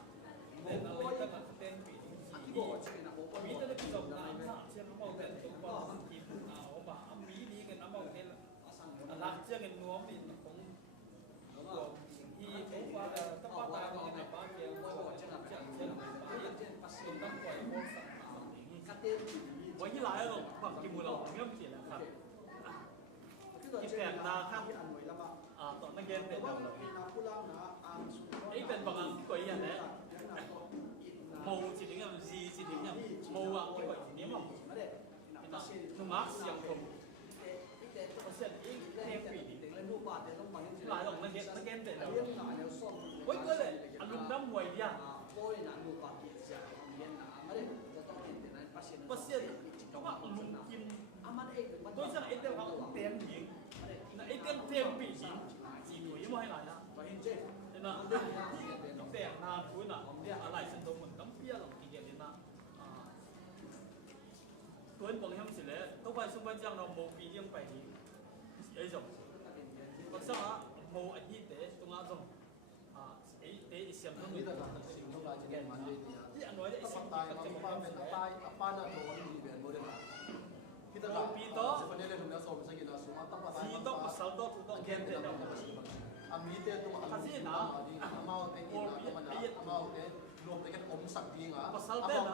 เดินอะไรก็เต็มปีมีแต่ที่จบนายพระเช่นอามาเป็นตัวว่ากินเอาบ่าอามีดีกันอามาเป็นรักเจ้าเงินน้อมนี่ของที่ผมว่าถ้าป้าตายมันจะป้าเกี่ยวกับเจ้าเจ้าเจ้าป้าต้องปล่อยโมสัตว์วันที่หลายเราแบบกินมือเราเงี้ยมันเสียแล้วครับกินแปลกตาข้างตอนนักเรียนเป็นแบบเราไอ้เป็นบางอันก็อย่างนี้โมจิตอย่างซีจิตอย่างโมอ่ะก็อย่างนี้มั้งนุ่มอักเสียงผมเส้นอีกเทปปีหลายหลงนักเรียนเป็นเราเฮ้ยก็เลยอารมณ์น้ำมวยเนี่ยประเสริฐก็ว่าลุงกินโดยเฉพาะไอ้เต้าเขาเต็มหญิงไอ้เต้าเต็มปีหญิงจีบอยู่ไม่หลายนะเนี่ยนะแต่งานคุณน่ะอะไรฉันต้องเหมือนน้ำเปี้ยหรอกทีเดียวเนี่ยนะตัวนี้บอกให้มันเสร็จแล้วต้องไปสุ่มไปจ้างเราโมปียังไปดีไอ้จงบางสักอ่ะโมไอ้ที่เตะตรงนั้นจงไอ้เตะเสียงต้องมีแต่สิ่งที่เราจะเรียนมันเลยที่อันน้อยไอ้สิ่งที่เราจะเรียนมันเลยป้าน่ะโดนดีแบบโมเดลkita tak sebenarnya dia nak soal sekali nak semua tak pasal si to pasal to tu to game dia nak amite tu kasi na amau te ina mana amau te lo te kan om sak di nga pasal te na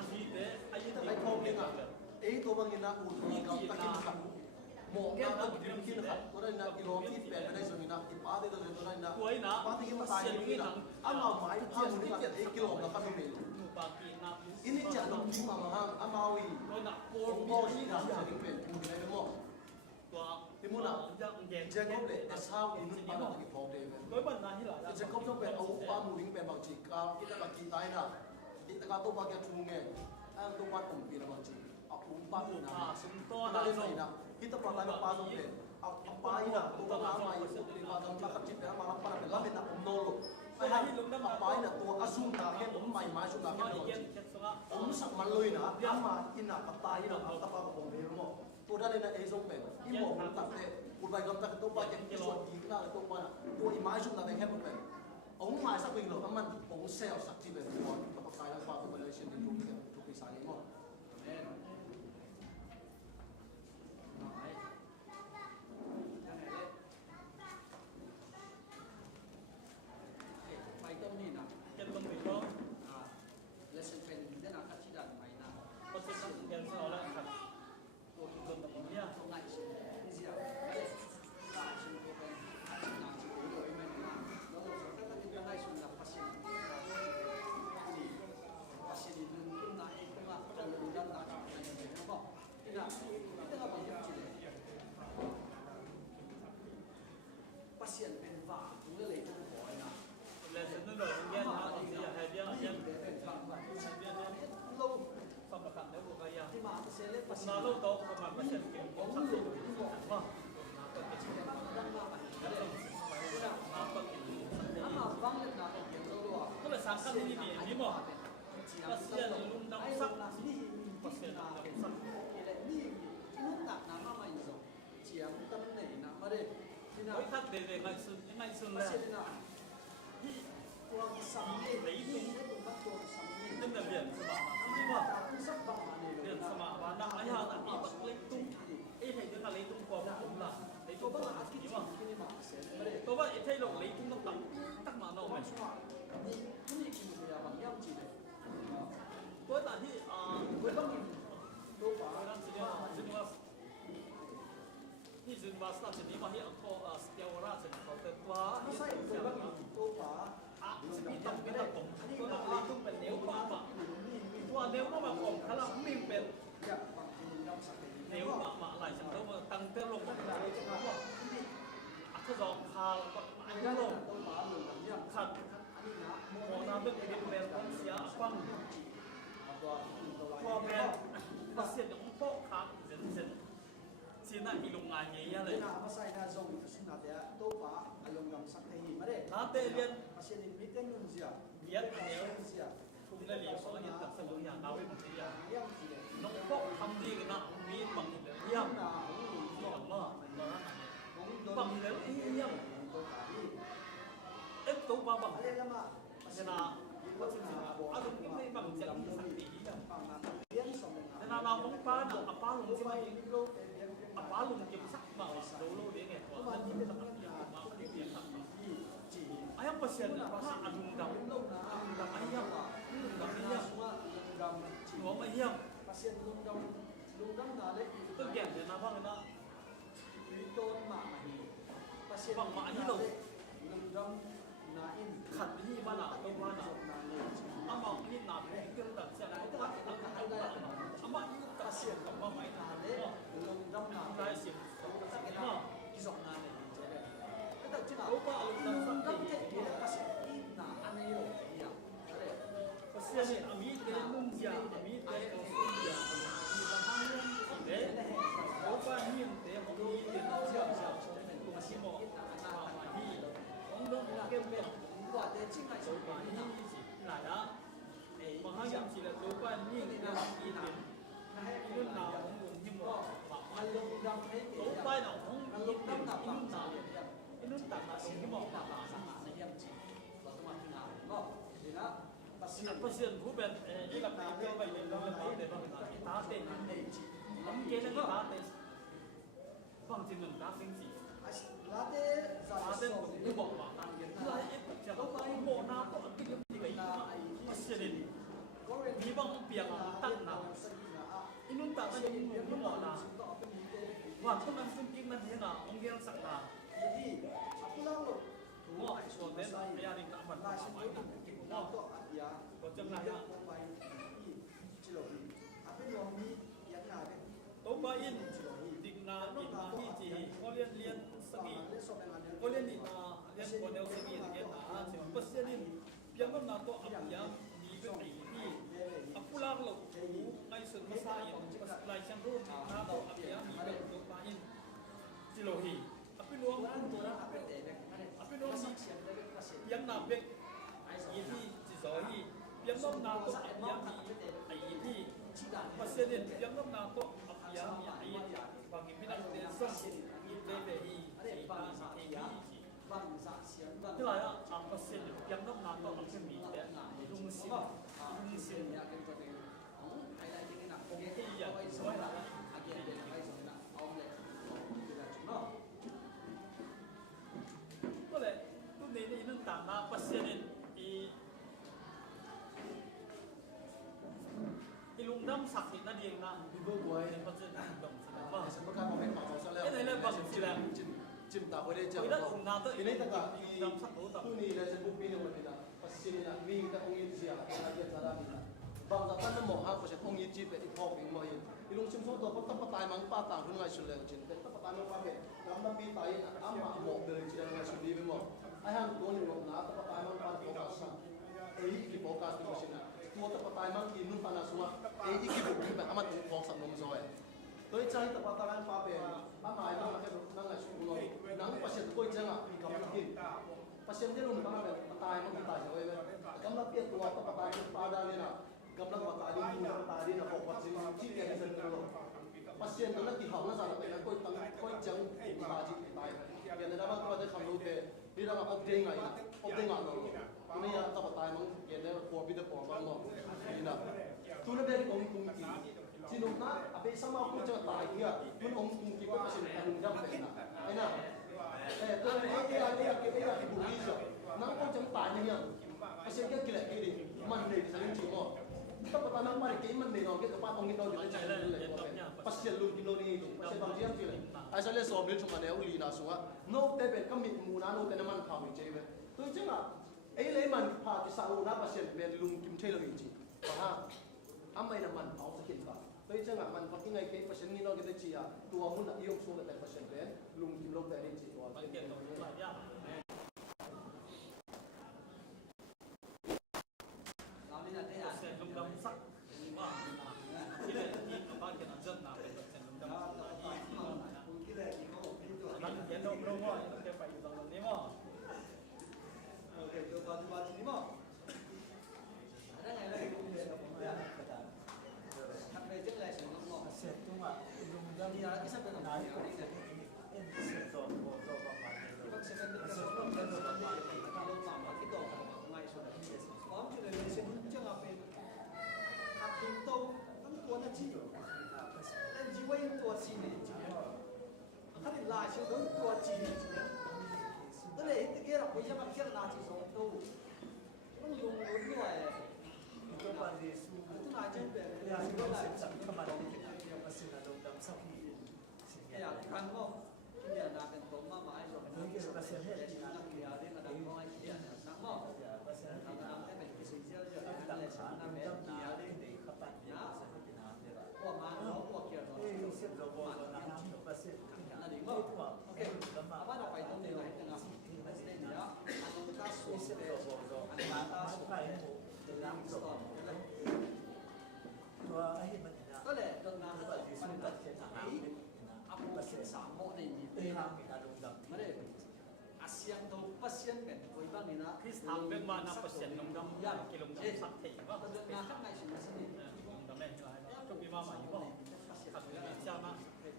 amite ayi te ai thong nga ei to bang ina u ni ka ta kin ka mo na na kin kin ka to na ilo ki pe na so ina ki pa de to na pa te ki ma sai ni na amau mai pa mu ni ke ei kilo na ka ni ini cak dong cuma mahang amawi kau ini dah jadi pen kemudian demo timuna jacob le asau ini pada lagi problem jacob tu pen au pa muring pen bang cika kita bagi tai dah kita kata bagi tunge ang tu pat tum pina bang cika aku pat na kita le sai dah kita pernah pa tum pen apa ina tu nama itu di pada cakap cita malam pada pen lamen nak nolo apa ina tu asum dah kan mai mai sudah kan om sak maloi na ama ina patai na alta pa ko be mo to da le na e song be i mo ta te ku bai gam ta to pa ke ki so di na to pa na to i mai su na be he be ông mai sak wing lo aman ông sel sak ti be mo to pa kai pa ko le shin ni to ki sa ni mo Chân công việc đó. Lesson pen dia nak kasih dan mainan. Proses yang seolah kan. Untuk bentuknya. Pasien pen va, cũng lấy trong khỏi na. Lesson nó rồi nghe nó thì hay dia yang lâu xong là khẳng đấy của cái gì mà lâu tốt mà pasien kiểu cũng sắp xỉ vâng có là sáng căn như vậy nhưng mà pasien luôn đang sắc pasien đang sắc với khách về ngày xuân là lấy tung tức là biển sầm mà nhưng mà biển sầm mà đang ấy hàng là bị bắt lấy tung ấy thầy tức là lấy tung qua cũng là lấy tung qua nhưng mà tôi vậy thay đổi lấy tung tóc tắc mà nó mày tôi tại thì với bác mình tôi đang chỉ là dừng vàoที่จึงว่าสถานีมาที่อังกฤษเยาวราชเขาเติมว่าที่จะตัวป่าที่ต้องเป็นผมตัวนั้นเลยต้องเป็นเนื้อป่าตัวเนื้อป่ามาของขลังมีเป็นเนื้อป่ามาหลายชั้นแล้วตั้งแต่ลงมา ถ้าสองคาอัน Cái นี้ đó ล là ง tôi bảo người làm nhá. ขัด Anh đi nã. หมอน้ำเรื่องเป็นแมวของเสียฟัง Rồi, พ่อแม่มาเสียงของโป๊ะครับเสร็จสิน่ะอีลงงานเงี้ยเลย Thế nào mà sai ra dùng thì xin là thế tôi bảo anh lồng gầm sắc thay mà đấy. น้าเตเรียน Mà xin đi biết tên luôn gì à? เรียนอันเดียว Gì à? คุณได้เรียนเขาเรียนกับสมุนอย่างเอาไว้หมดเลย Em gì đấy. น้องโป๊ะทำดีกันนะมีบังเลยเยี่ยม Là cũng ก่อนว่าเนาะ cũng บัง đôi เลยเยี่ยม tôi phải đi. เอ๊ะตุ๊กมาบัง Ở đây lắm ạ. เจนาว่าจริงๆอารมณ์ไม่บังจะมีสักที Bằng là biến xong rồi. เจนาเราของป้าน่ะป้าลงที่ Tôi มา phải เอง đi đâu để biến ป้าลงเก็บสักมาดูโลเดียงไงก่อนแล้วที่เป็นสักทีมาไม่ได้เรียนสักที chỉ ไอ้ยังเปอร์เซ็นต์ถ้าอารมณ์ดำ lúc nào ดำไอ้ยัง lúc nào xuống lồng gầm หัวไม่เยี่ยม patient lồng gầm là đấy ตึ้งแก่เลยนะพ่อเลยนะ quý tôn mà thì patient Bằng mã như đâu? lồng gầm là in ขัดที่บ้านอ่ะตรงบ้านอ่ะ là người อามาที่หนาเป็นเครื่องตัดเสียงอะไรก็อามาที่ตัดเสียงกับมาไม่ทันเลย lồng gầm là ได้เสียงสักทีมา cái giọng này này thế này cái đầu chứ nào รู้ป่ะเรา lồng สัก gầm ที thế thì là patient in là anh ấy rồi nhỉ đấy เสียงอามีเตนุ่งยาอามีเตนุ่งยาเด็กรู้ป่ะมีเตของมีเตนุ่งยาตัวชิโมมาที่ของน้องเก็บเป็น quả thế chính là รู้ป่ะนี่สิหลายนะบางครั้งยังสิรู้ป่ะนี่เตนุ่งยีเตนุ่งหนาวของลุงที่หมด mà lồng gầm thế thì รู้ป่ะหนาวของ là ยี lồng เต gầm นุ่ là ง bằng หนาว sao นุ่งตัดมาตรงที่หมอกมา anh em chị và các bạn thế nào đúng không thì đó bác sĩ เปอร์เซ็นต์ผู้เป็นอีหลักเดียวไปเลยเราเลยไปเลยบางทีตาเต้น để chị น้ำเกลือตาเต้นบางทีหนึ่งตาเต้นสี่ lá tê ตา giả เต้น sổ ผมบอกว่าเพื่อให้จะต้องไปโมนาก็อันที่ยังดีกว่าเปอร์เซ็นต์ có người มีบางเปียกตั้งหนาอินุ่นตาก็ยังมีที่หมอนาว่าทุกนั้นซึ่งกินนั่นเองนะองค์เดียวสักนา thì aku lang lo หมอส่วนเด่นพยาดิกามัน là มา xin ไว้ lỗi นะ mình nó có ăn giá ก็จังไรอ่ะ không phải chỉ lỗi aku yang mi yang nào đấy ตัวไปอินดิกนาอินนาที่จีก็เรียนสกี lên so với anhก็เรียนดีนาเรียนคนเดียวสกีอย่างเงี้ยนะถึงเปอร์เซ็นต์นี่เพียงก็นาตัวอับยาดีเป็นไอ้ที่อับพุลาเราในส่วนภาษาอย่างลายช่างรูปนาตัวอับยามีเป็นตัวไปอินจิโลฮีอับเป็นรวม tôi ăn tôi đã ăn để này อับเป็นรวม bác sĩ đây bác sĩ ยังนาเป็นไอ้ที่จิโซฮีเพียงก็นาตัวอับยามีไอ้ที่ chỉ đạo เปอร์เซ็นต์เพียงก็นาตัวอับยามีไอ้บางทีไม่ได้เรียนสักอีเดเบฮีสีตาสีเอฮี bằng dạ xiên bằng ที่ไรอ่ะเปอร์เซ็นต์ยังต้องนานต่อมันจะมีแต่ลุงซินลุงซิน nhà cái vấn đề cũng hay là những cái nào cái cái quay số là à kia để quay số là ông này là chúng nó ก็เลยตัวนี้นี่นั่งต่างนะเปอร์เซ็นต์อีลุงดำสักดิ์นั่นเองนะ đi vô cuối เป็นเปอร์เซ็นต์ดำสักดิ์ว่า sẽ có các bạn bảo cháu sẽ ไอ้ไหนเลยบางทีแล้ว chim tạo với đây ไอ้ chẳng นั่นผมนาตัว thì lấy tất cả ดำสักดิ์ตัว tu ni là sẽ bút pin rồi là bác sĩ là mình ta ông yên gì à là việc ra đi là bằng ra tan mỏ ha có sẽ ông yên chip để phò bình mà yên thì lúc chim số tôi bắt tập tay mang pa tàng luôn ngay xuống lên trên tập tay mang pa bên làm nó bị tay là ám mà mỏ đời chỉ là ngay xuống đi với mỏ ai hàng tôi nhiều là tập tay mang pa tôi cả sang ấy cái bộ cá tôi xin là tôi tập tay mang in luôn phana xuống ấy cái bộ cái mà amat phò sẵn nôm rồi tôi chơi tập tay mang pa bên ám ai mang cái năng ngay xuống rồi năng phát hiện tôi chơi à bị cầm tin pasien dia lum kama patay mo patay sa oy gamla pia tuwa to patay mo pada ni na gamla patay ni mo patay na ko pat sin chi ya sa no pasien to na ki haw na sa na pe koi tang koi chang ba ji patay ya na ba ko da kham lu ke ni da ma opting ngai opting a no ni ya ta patay mo ya na ko bi da ko ba mo ni na tu na be ko kung ki sinong na abe sama ko cha tai ya tu ong kung ki ko pasien ka lum jam pe na ai na tôi nói cái bùi rồi nó có chấm tài như nhau cái xe cái kia cái gì mình này thì sẽ chịu mỏ tất cả nó mà cái mình này nó cái các ông đâu được chạy lên lại phát hiện luôn kilo đi phát hiện bằng gì chứ ai sẽ lên sổ bên chúng ta nếu lì nào xuống á nô tê bên cái mình mù ná nô tê nó mình phá hủy chơi về tôi chứ là ấy lấy mình phá cái sao nó phát hiện bên luôn kim chơi là gì ha anh mày là mình phá sẽ kiện phá tôi chẳng hạn mình phát cái ngày cái phát sinh như nó cái gì à tua muốn là yêu xuống là tại phát sinh đến lùng kim lốc tại đây chỉ tua มันเก็บตรงนี้หลายอย่างเสียงลมสักว่าที่เลยที่กับบ้านกันจนหนาเป็นเสียงลมดังนั่นเห็นลมว่าเก็บไปอยู่ตรงนี้มั้ง ที่ทำเป็นมานับเปอร์เซ็นต์ลงดำยากกิโลกรัมสักทีว่าลงดำแม่ก็มีมาใหม่ก็ขัดเงินเจ้านะ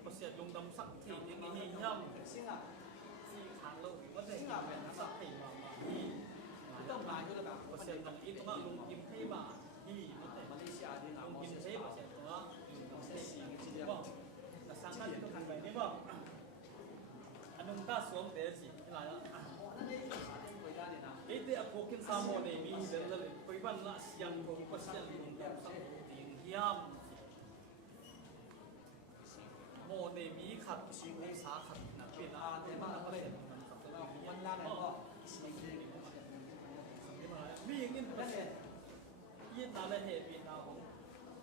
เปอร์เซ็นต์ลงดำสักทีนี่มีย่ำสี่ทางเราก็ได้เป็นสักทีมาที่ต้องมาก็แบบเปอร์เซ็นต์ลงอินมาลงกิมเทมาที่มาเลเซียที่ลงกิมเทเปอร์เซ็นต์ตัวสี่กิโลก็แต่สังกัดที่ต้องทำแบบนี้ก็อันนั้นก็สวมเตะสิที่ไรแล้วitu aku kin samo ne mi dan priban la siang ko pasyan ni tak sang ting hiam mo ne mi khat si ne sa khat na pe na te ma na le man la ne ko mi ngin pasyan yi na le he pi na ho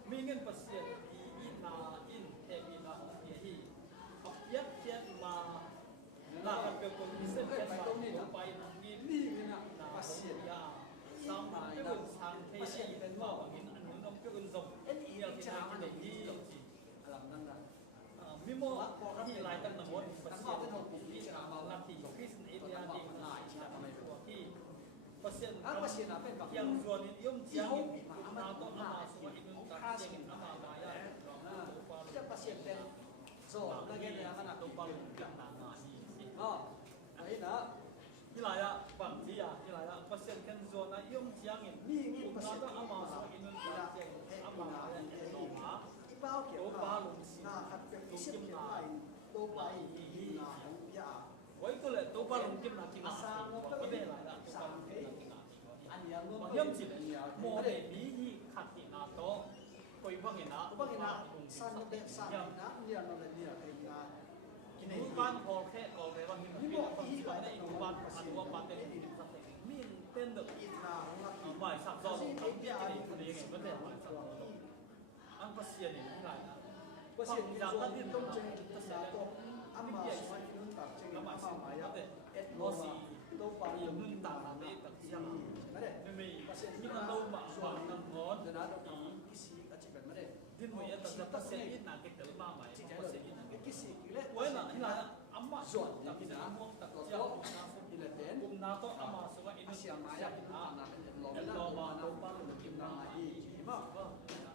mi ngin pasyan yi na in he pi na ho hi yak yak ma la kan pe ko mi se pe ma ko pai ni pasien ya samaเป็นทางเทียเป็นว่าว่ากินอันนู้นต้องเป็นส่งเอ็นอีเอลที่ทำในที่หลังนั้นนะมิโมที่ลายตั้งแต่วันpasienที่จะมาลัทธิคริสต์เอเดียดีหลายชาติในตัวที่pasien yangส่วนนี้ย่อมเจียงนาต้องอามาสวอินุตัดเจงอามาดายาจะpasienเป็นโซ่แล้วก็เนี่ยขนาดตัวบอลกันนานนี่ก็ไอ้นะที่ไรอะฝั่งที่อะที่ไรอะเปอร์เซ็นต์กันส่วนนะย่อมเจียงเองคุณน้าต้องอามาสอินุตัดเจงอามาโลมาตัวบาลุงสิตัวกิมนาตัวไปนาไว้ตัวเลยตัวบาลุงกิมนากินาก็ได้ไรละตัวบาลุงกิมนากินาบางย่อมจิตโมเดมีที่ขัดที่นาโตคุยบ้างเห็นนะบ้างเห็นนะสันเดสันนะเนี่ยเราเลยเนี่ยเองนะทุกบ้านพอแค่กองเลยว่ามีบอกที่ไปในทุกบ้านอันว่าบ้านเต็มที่สักเต็มมีเต้นเด็กอินนาหมายสับซ้อนทั้งที่จะได้คนเองก็ได้หมายสับซ้อนอันภาษีเนี่ยที่ไรนะภาษีจากนั้นที่ต้องเจอภาษีต้องอันมาสวยนุ่นตัดเจอมาหมายเอ็ดโลซีตัวไปนุ่นตัดในตัดเชียงไม่มีมีนั่นเราบ้านนั่งงอนเดี๋ยวนะต้องมีสีอาชีพแบบไม่ได้ที่หน่วยตัดจะภาษีอินนาเกิดเกิดมาใหม่ภาษีอินนาเกิดกี่สีกี่เล่ไว้นะที่ไรนะอัมมาส่วนที่ที่นั่งมองตัดเจ้าที่ละเด่นกุมนาต้องอัมมาสวยอินเสียมาอย่างนั้นนะเป็นลมมาตัวบ้านกิมนาอีมาก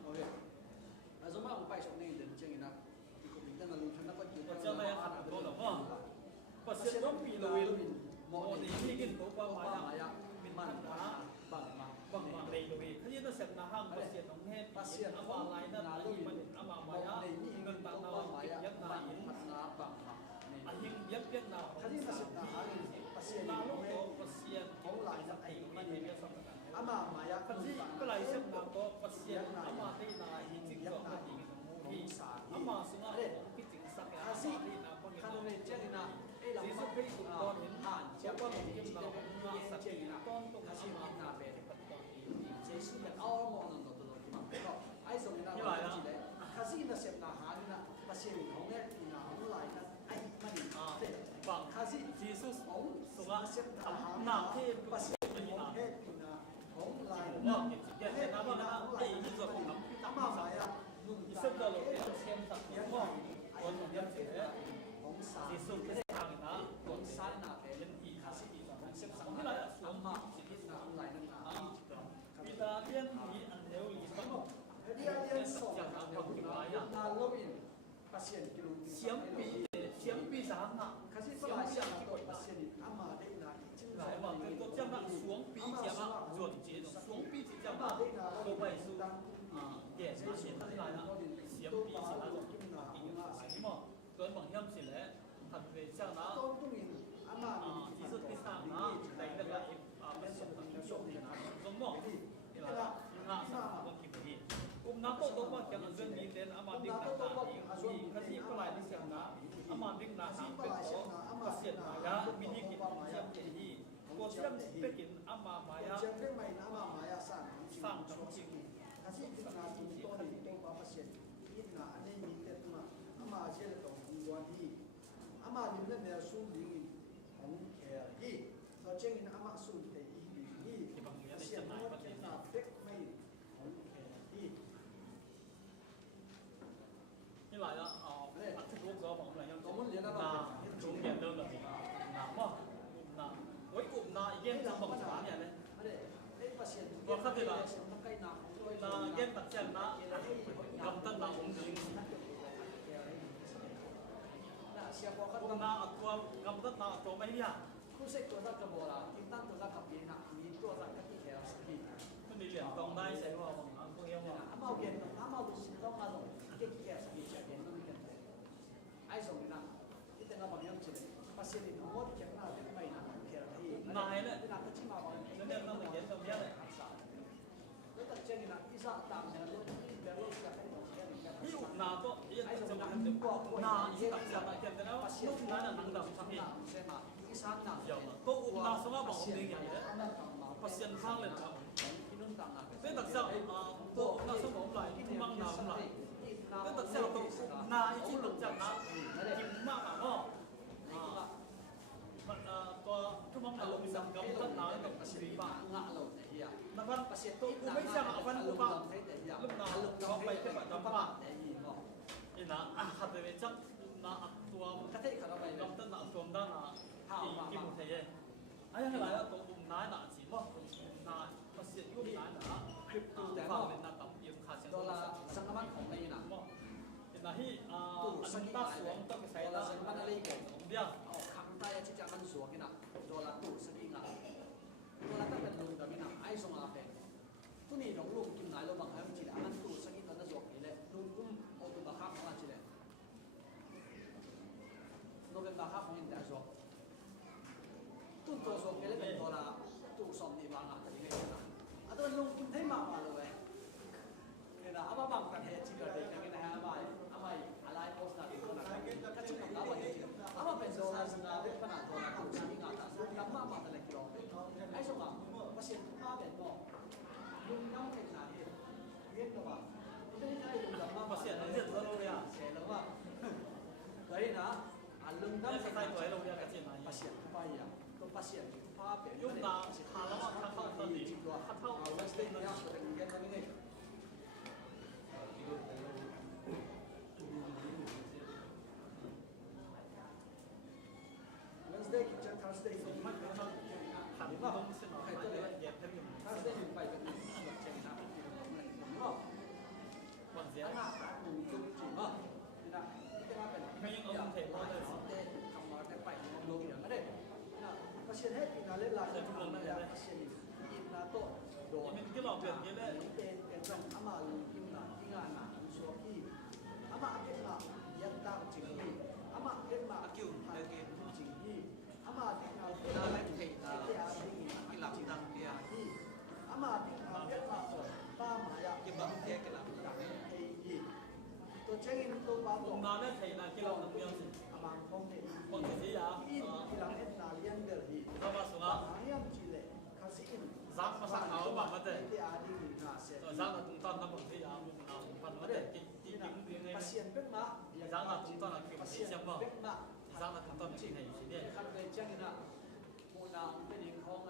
โอเคสมมติว่าไปส่งนี่เดินเชียงนะที่นั่นเราลุ้นชนะก็ยืนจะไม่ขัดตัวหรอกว่าภาษีต้องปีลุยโมดีที่กินตัวบ้านมาอย่างเป็นมันนะบางเลยลุยที่นั่นเสร็จนะห้างภาษีต้องเฮ็ดภาษีอามาลายนั่นอะไรมันอามามาอย่างเงินต่างเรายักษ์นายพัฒนาบางอาหิงยักษ์นาที่ภาษีนาภาษีนาโลกภาษีของหลายสักทีมันเห็นกันสักกันอามามาอย่างภาษีก็หลายเส้นนาโตภาษีอามาที่นาหิงจิกก็หิงที่อามาสุนัขที่จิกสักอามาที่นาคนนี้คนนี้เจ้านาที่สุดที่สุดตอนเห็นผ่านเจ้าว่าผมกินเรานาสักทีต้นตรงอามานาเป็นปัตตานีเจสุนเอาหมอนนั่นตัวที่มันก็ไอ้ส่วนนั้นที่ไรนะคาสิโน nào thêm bác sĩ cái gì nào hết thì là không lại nó cái gì nó nó cái gì rồi cũng lắm tắm mà phải à thì sắp tới rồi cái xem thật đúng không còn một nhân sự đấy không xa thì sụp cái hàng đó còn sai nào để lên ý khá sĩ rồi xem xong thế là xuống mà chỉ biết là lại nó vì ta tiên thì ăn nếu ý không dia dia so na lobin pasien kilu siam pi sáng nào kasi pala siya na to pasien ama de na chin lại mà cái tốt chăm là xuống pi chém á ruột chế độ xuống pi chỉ chăm là đồ bảy su để nó hiện tại lại là siam pi chỉ là dùng cái phải mà tôi bằng hiểm chỉ lẽ thật về sao nó to tung in ama chỉ rất cái sao nó đánh được lại bên sườn thằng cái chỗ thì nó giống mỏ thì là nó không kịp gì nó tốt tốt mà chẳng duyên đi đến ama đinh là thì cái gì có lại đi xem nó ama đinh là hàng bên đó cái xiên mà đã mình đi kịp xem cái gì có xem bên kịp ama mà ya chen pe mai na ama maya san sang trong chim kasi na tu to ni to pa pasien in na ane mi te ma ama je le to wan hi ama ni le ne su ding ong ke hi to chen in ama su te hi pasien no chen na pek mai ong ke hi như lại là ăn thức uống gió bóng là nhau là chúng nhận đơn là nào mà nào với cụm là yên trong bóng giá này đấy và khác thì là yên bật chân nó cầm tân là uống gì cũng là tua cầm tân là tua mấy à cái này liền công đây sẽ vào không yêu mà này đấy nó đem nó mình đến trong nhé này ví dụ nào có yên trong hàng được nào ý tập ra lại tiền đó lúc nào là năng động thằng gì giờ mà cô nào sống ở bảo đi như vậy phát hiện sang lên trong thế thật sự cô nào sống bóng lại không mang nào không lại thế thật sự tôi nào ý chỉ tập chẳng nào chỉ mang mà nó có cái mong nào mình cầm tất nào cái tập sĩ bạn nó văn tôi cũng mấy xem ở văn của bạn lúc nào có mấy cái bạn đó bạn thì là hạt về chắc làตัวcầm tất nàoตัวđó là cái một thế ấy ai lại là tôi cũng nói là chỉ một nói phát hiện cũng nói là vào bên là tập yếu khá xem đó là sang nămของในน่ะthì là hi anh ta xuống tôi cái sai là ông dia tay chỉ chẳng ăn sủa cái nào rồi là tủ sẽ đi ngã rồi là các bạn lùn đó cái nào ai xong là phải tôi nghĩ đồng lùn kim ngài lo bằng hai chỉ là ăn tủ sẽ đi nó ruột cái này lùn cũng ô tô bà khác không ăn chỉ này nó bên bà khác không nhìn đã ruột tôi tổ ruột cái này bên đó là tủ sòng đi vào ngã thì cái này à tôi lùn kim thấy màu mà rồi cái là áp bằng cái hệ chỉ là để cái này hai bài amai alai post na dito na kasi ng lawan dito ama penso na sa dito pa na to na kung sino nga ta tama ma ta kilo ay so nga kasi ka ben mo yung nang kay na yun ba ito ni ay yung tama phát hiện nó rất là lâu rồi se lo ba dahil na alung dam sa tayo ay lâu rồi cái chuyện này pasien pa ya to pasien pa pe yung na hala ma thang thang thang đi thang thang Wednesday na ya so cái kami ni Wednesday kitchen Thursday so mất cái thôi hẳn không xin nói là dẹp thêm nhiều Thursday mình phải cái gì luật trên nào đúng không còn gì anh ạ mình chung chỉ mà thì là cái mà phải cái những ông thể nói là không nói cái phải luôn hiểu cái đấy phát hiện hết thì là lên lại Sẽ không lần này phát hiện in là tổ đồ mình cái lò biển cái đấyเป็นtrong ama kim na kim na na so ki ama cái là yan tang ching ni ama cái mà kêu hai cái ching ni ama cái nào cái là lại thầy là cái làm tăng kia ama cái là ba mà ya cái bằng cái làm tăng cái gì tôi check in tôi báo ông nói đấy thầy là cái lò nằm miếng gì ama không thể còn cái gì à in cái là hết là liên được thì sao mà xuống à ayam chile kasi in giáp mà sang áo bằng vấn đề cái adi ni na se giáp là chúng ta nằm bằng cái áo bằng vấn đề cái tiếng này pasien bet ma giáp là chúng ta là kiểu gì xem mà bet ma giáp là chúng ta là cái này gì đấy kan be chang na mo na pe ni khong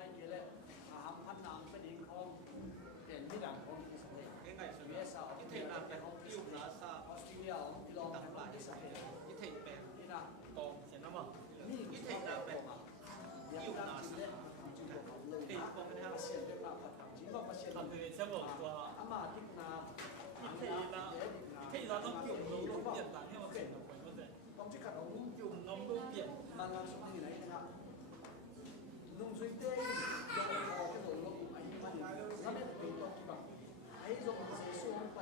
ลูกเกี่ยว มาลาสุดที่ไหนนะครับนุ่งสุดเต้ยังไม่พอแค่ตัวลูกไอ้มันแล้วเนี่ยเป็นตัวกี่บาทไอ้ส่งเสียส่วนไป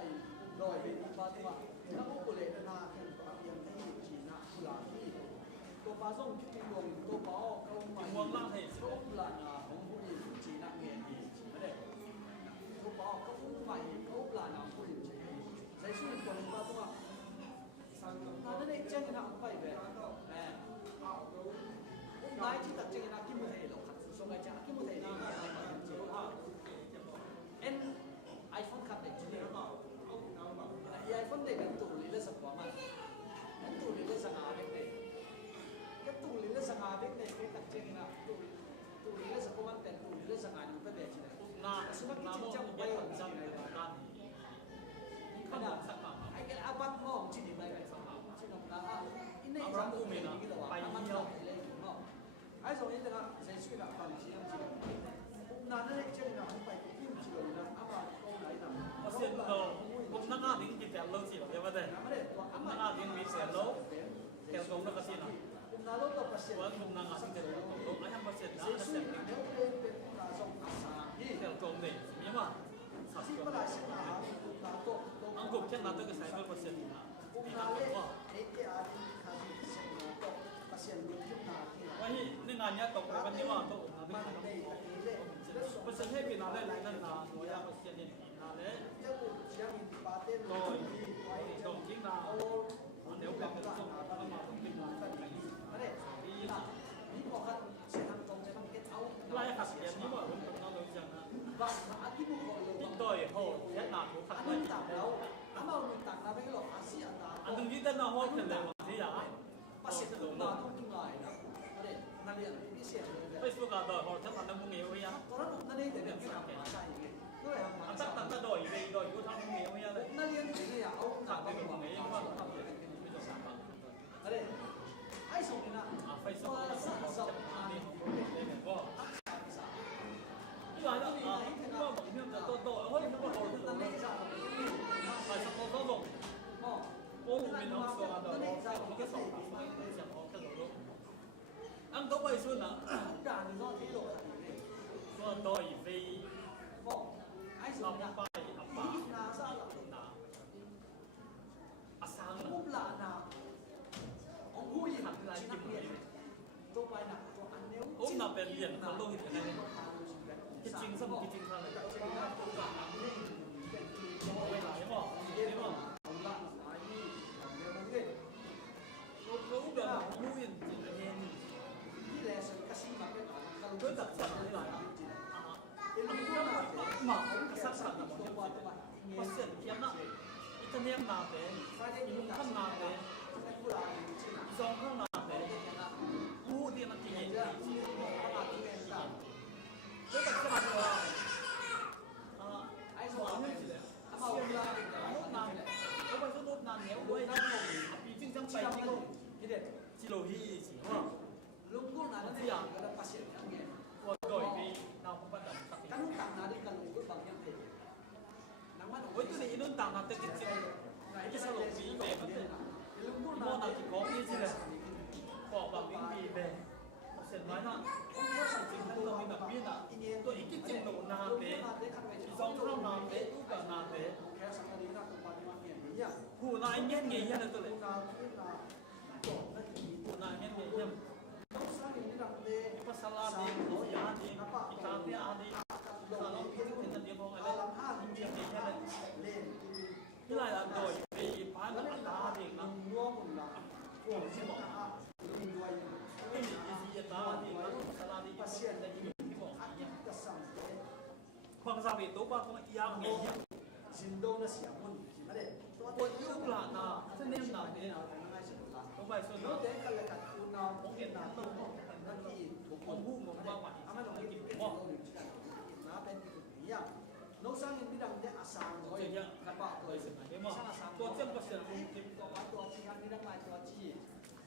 ลอยเป็นอีกบาทว่าแล้วก็กุเลนนาแค่ตัวเพียงที่จีน่ากุลาที่ตัวปลาส่งคิดถึงวงตัวปลาเขาไม่ วงล่างให้ เขากุลานาของผู้หญิงจีน่าเงี้ยดีไม่ได้ตัวปลาเขาไม่เขากุลานาผู้หญิงจีน่าใช้ชื่อคนว่าตัวนั่นเองเจ้าหน้าไปแบบนายที่ตัดเจ้าหน้าที่มือเห็นหรอกส่งไอ้เจ้าที่มือเห็นนี่เอ็นไอโฟนขับเด็กจริงหรือเปล่าไอโฟนเด็กกันตู้ลิเลสปอร์มันกันตู้ลิเลสงาเด็กเด็กกันตู้ลิเลสงาเด็กเด็กเป็นตัดเจ้าหน้าตู้ลิเลสปอร์มันเป็นตู้ลิเลสงาอยู่เป็นเด็กจริงๆ นาสุนัขกินจังไปหลังจังเลยนะขนาดสักหน่อย ไอ้แกอาบัตมองที่ดีไปไปสักหน่อยที่น้องตาอินนี่จะดูมีนี่ก็ตัวมันต้องเลยเนาะไอ้ส่วนนี้จะใช้ชื่อแบบความจริงจริงนั่นนั่นเองเจ้าหน้าที่ไปที่มันจริงนะอาบัตก็ไหนนะ เสียโลผมนั่งอ่านดิ้งกินแต่โลสิเดี๋ยวมาเดี๋ยวนั่งอ่านดิ้งมีเสียโลแถวตรงนั้นก็เสียนะว่าผมนั่งอ่านดิ้งแต่ตรงไอ้ยังมาเสียนะเสียดิ้งแถวตรงนี่มีมั้ยสักคนอังกฤษแค่นั้นก็ใช้เบอร์เปอร์เซ็นต์นะมีคำว่าว่านี่งานเนี้ยตกไปวันนี้ว่าตกนะไม่ใช่เปอร์เซ็นต์ให้ปีนาเลยนั่นนะตัวอย่างเปอร์เซ็นต์เนี่ยปีนาเลยโดยโดยจริงนะเดี๋ยวกลับไปส่งเข้ามาต้องเป็นงานดีนะไล่ขัดเสียงนี่ว่าผมต้องเอาเลยจังนะยิ่งโดยโหแค่หนาถูกขัดไล่อันนึงยิ่งแต่หนาโหดเป็นเลยที่อย่างFacebook 啊，对，我睇睇到冇嘢嘅呀。啊，得得對，你對，如果睇冇嘢嘅呀咧，睇到冇嘢嘅話，呢度三百。啊，Facebook 啊，你明喎？呢個係得啊，呢個目標就多，可以咁樣做得到啦。係十個多六，我後面兩個啊，就我嘅手法，就我嘅路。anh có bay xuân à? Có đôi vì lòng bay ập bà à sang hẳn lại kìm hiểm ốm là bền biển thằng đôi thì này cái chính xong cái chính thằng này quay lại đúng không? Đúng không? Nó úp được mũi chỉ là nghe tôi đặt sẵn như này mà sẵn sẵn là một cái phát triển kiếm nặng ít thân em nào thế ít thân nào thế dòng không nào thế ngu thì nó chỉ nhìn tôi đặt sẵn là ai rồi như thế xem là nốt nào có bao nhiêu nốt nào nếu đuôi nó bị chinh chăng bay chỉ để chỉ lồi hi chỉ đúng không lungkul na nanti yang kada pasien yang nge doi vì nào cũng bắt đầu kan tang na di kan lungkul bang yang te nang man với tôi này nó tặng là cái cái sao lộc vì về vấn đề lungkul mua nào chỉ có cái gì này bỏ vào miếng vì về sẽ nói là không có sản phẩm thân mình đặc biệt là tôi ít cái trình độ nào thế dòng không nào thế cũng cả nào thế hù là anh nhân nghề nhân là tôi lại hù là anh nhân nghề nhân Masalah di, ya di, ikan dia di, kalau kita kita dia mau ada, dia dia ada. Ini lah yang doi, di pan ada di, nak buang semua. Ini isi ada di, masalah di pasien dan ini semua. Khoảng sao bị tố ba không yang nghề nhá. Sindo na siya mun, mare. Buat lu lah na, senin na dia. Không phải số nữa. Để cái là cái nào cũng hiện là tôiนั่นที่ถูกคนพูดว่าว่าอามาตรงนี้กินเป็นนะเป็นอย่างนี้น้องสร้างยังไม่ดังได้อาสาโดยกระเป๋าโดยสมัยนี้สร้างอาสาตัวเจ้าก็เสียรู้กินตัวที่ยังไม่ดังลายตัวที่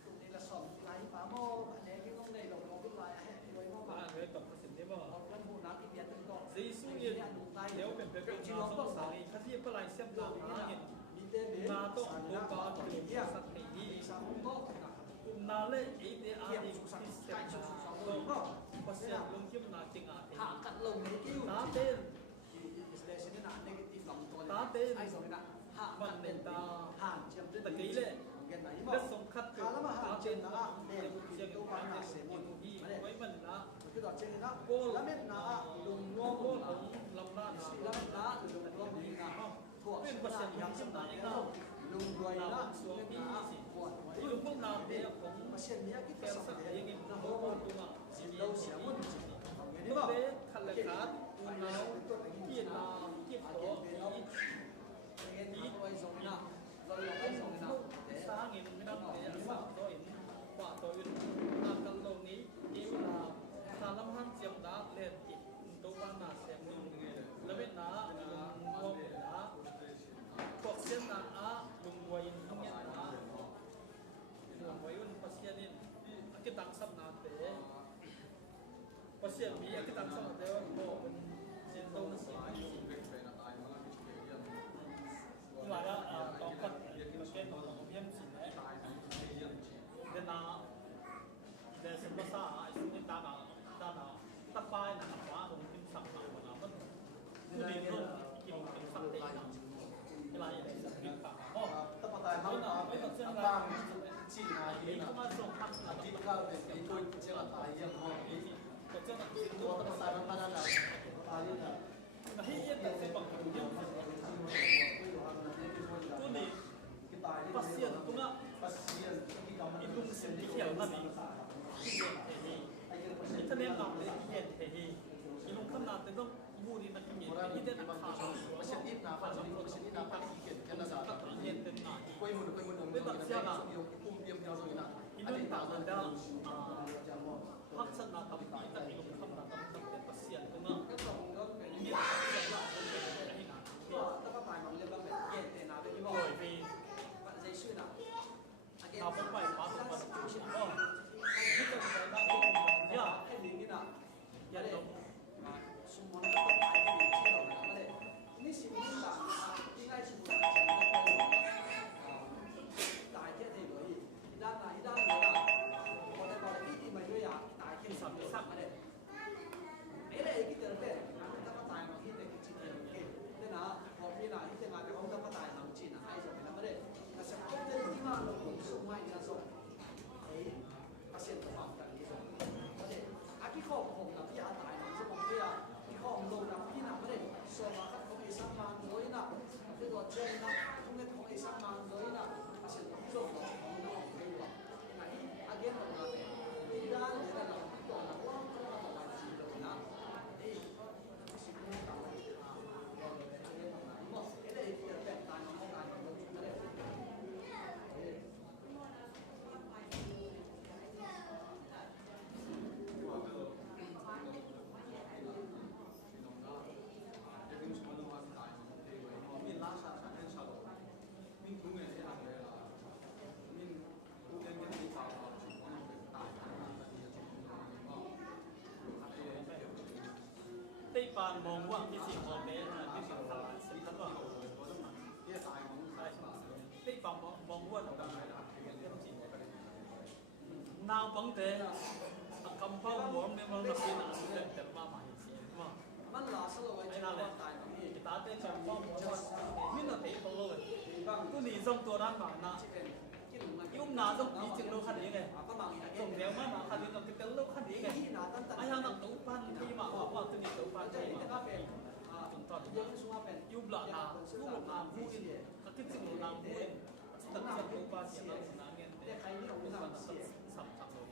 ตรงนี้ละสองลายปาโม่อันนี้ที่ต้องในหลงขึ้นลายให้โดยว่าเลยตกเสียนี้บ่เอาเรื่องพูน้ำที่เบียดตึงก็ซีซูเย็นเดี๋ยวเป็นเป็นจีนต้องสายถ้าที่เปลายเสียบดาวหาเงิน มีเต้นเดือด นาต้องตัวกาตัวนี้สักทีนี้ สามโต๊ะนะ ว กุมนาเล่ไอ้เดียอาดิที่เสียงก็ภาษาลงที่มันนาจริงอ่ะ หากัดลงในกิ้ว ตาเต้น อิสเลชันนี่นะเนกาทีฟลำตัว ตาเต้น ไอ้สองนี่นะหา มันเป็นตา หาเชื่อมด้วย ตะกี้เลย เงินไหน และสงคัด ขาแล้วมาหา ตา เจ เต้ น น นะ นะ เด็ก เสียง ตัว กั ปั น ญหา เสี เสี ย ย ง หมด ที่ มาเลย ไว้มันนะ คือต่อเจนนะ โก้ แล้วเม็ดนะลุงง้อ โก้ โก้ ของลำหน้านะ แล้วเม็ดนะลุงง้อมีนะถั่ว เป็น เชื่อ ภาษา นะ ยังชิมไหนก็ ลุงรวยนะเม็ดนะปวด ที่ลุงพวกนาเดียของ มาเช่นนี้คิด แก จะ สั สั ก ก เอ เอง ง นะ นะ โอ้ โอ้ โหตัวน่ะ สิเราเสียมันจริงอย่างนี้ นี่ ป่ะ เด็กขันเลยขาดอูนาที่นาที่โตที่ เงินที่ไว้ส่งนะเราอยากให้ส่งนะ สร้างเงินไม่ต้องเสียสร้างตัวเองกว่าตัวอื่นตามกันตรงนี้เกี่ยวกับถ้าลำพังเจียมดาเล่นติดตัวบ้านนาเสียงลุงแล้วเป็นนาลุงนาพวกเสียงนาลุงวัยทั้งเงี้ยนาลุงวัยรุ่นภาษาเนี่ยกิตังสับนาเตะภาษามีกิตังสับนาเตะว่าโบเป็นเสียงตรงเสียงหลายตอนกันเกณฑ์ของเยี่ยมสิเนี่ยเดนาเดสิบภาษาไอ้สิ่งต่างๆตักไปนะว่าลงทิ้งสับมาวันนั้นมันคือดีรุ่นกินเป็นสับเตะนะเวลาอย่างไรสักนิดปากอ๋อ ถ้าปตายเขาไม่ต้องเชื่ออะไรจีนอะไร นี่ นะ ก็มาส่งพัก อาทิตย์ก็เป็นอีตัวเจ้าตายยังพอ ก็เจ้าหน้าที่ ตัวถ้าปตายมันพนันอะไรตายยังไง ให้เยี่ยมแต่เส้นบังคับเยี่ยมตัวนี้ปัสเซียนตัวน่ะ pasienที่กำลัง อิลุงเสียงที่เขียวนั่นเองที่เย็นเฮฮีอินเทอร์เน็ตนำเลยที่เย็นเฮฮีอิลุงขนาดแต่ต้องบูดีมันที่เย็นที่เด่นขาด pasien ini na pasien ini na tak ikut kena dah เย็นเต็มหน้า koi mun dong kita yung piam dia so ina อิลุงตามันได้พักชนะทำไปแต่อิลุงทำนาทำเป็นปัสเซียนตัวน่ะ ก็ต้องก็เป็น นี่ นี่ ปัสเซียนละมันเป็นอะไรนะ ก็ถ้าตายมันเรียกว่าเป็นเย็นแต่นาเป็นที่บ่ โอ้ยพี่ ใจชื่อน่ะ เอาผมไปมาถึงวันที่อ๋อที่จะไปบ้านที่ย่า ให้ลิงนี่น่ะ อย่าลง สมมติว่าตายที่ลิงชื่อเราน่ะเลยนี่สิ่งนี้น่ะที่ง่ายสุดน่ะตายแค่ที่เลยด้านไหนด้านไหนล่ะพอแต่พอที่ที่มาด้วยอ่ะตายแค่สับสักมาเลยไอ้เลยที่เดินไปถ้าตายมาที่แต่จริงๆเนี่ยนะพอพี่น่ะที่จะมาแต่เขาถ้าตายทำจริงน่ะให้ส่งไปแล้วไม่ได้แต่สักคนที่ที่มาลงส่งไม่นะส่งไอ้pasien terpapar di sana. Jadi, aki kau nak dia ada yang semua dia, kau belum nak dia nak mana? Semua kan kau bisa mandoi nak, tapi kau jangan nak, kau ni kau bisa mandoi nak, pasien itu kau nak berdua. Nah, ini agen orang apa? Tidak dia nak kau nak orang kau nak wajib tu nak. Eh, semua kau ni. Ini dia pengen kau nak ada. Tây Ban mongว่าที่สิ่งของนี้ที่สิ่งทำสิ่งทั้งหมดTây Ban mongว่าต่างๆนาวบังเตะคำพ่อหลวงในเมืองนักบินอันเด็ดเด็ดมาใหม่เสียว่า มันลาสโลไว้ ไอ้ จะ นั่นแหละ ตายตรงนี้ กีตาร์เต้นแบบพ่อหลวงมินาเตะเขาเลยตัวนี้ส่งตัวนั้นมานะยุ่งหนาส่งปีจึงรู้ขนาดนี้ไง ก็บางอย่าง ส่งเร็วมากนะขนาดนี้เราเป็นลูกขนาดนี้ไง ที่นาตั้งแต่ ไอ้ห่านักตู้ปั้นที่มาว่าตัวนี้ตู้ปั้น จะ ที่ เห็น มา ว่าเป็น จนตอน ยังชัวเป็น ยุบละนาลูกนาพูดก็คิดถึงนางพูดตั้งแต่ตัวปั้นเสียงนางเงี้ย แต่ใครที่เราไม่ทำเสีย สับสับเลย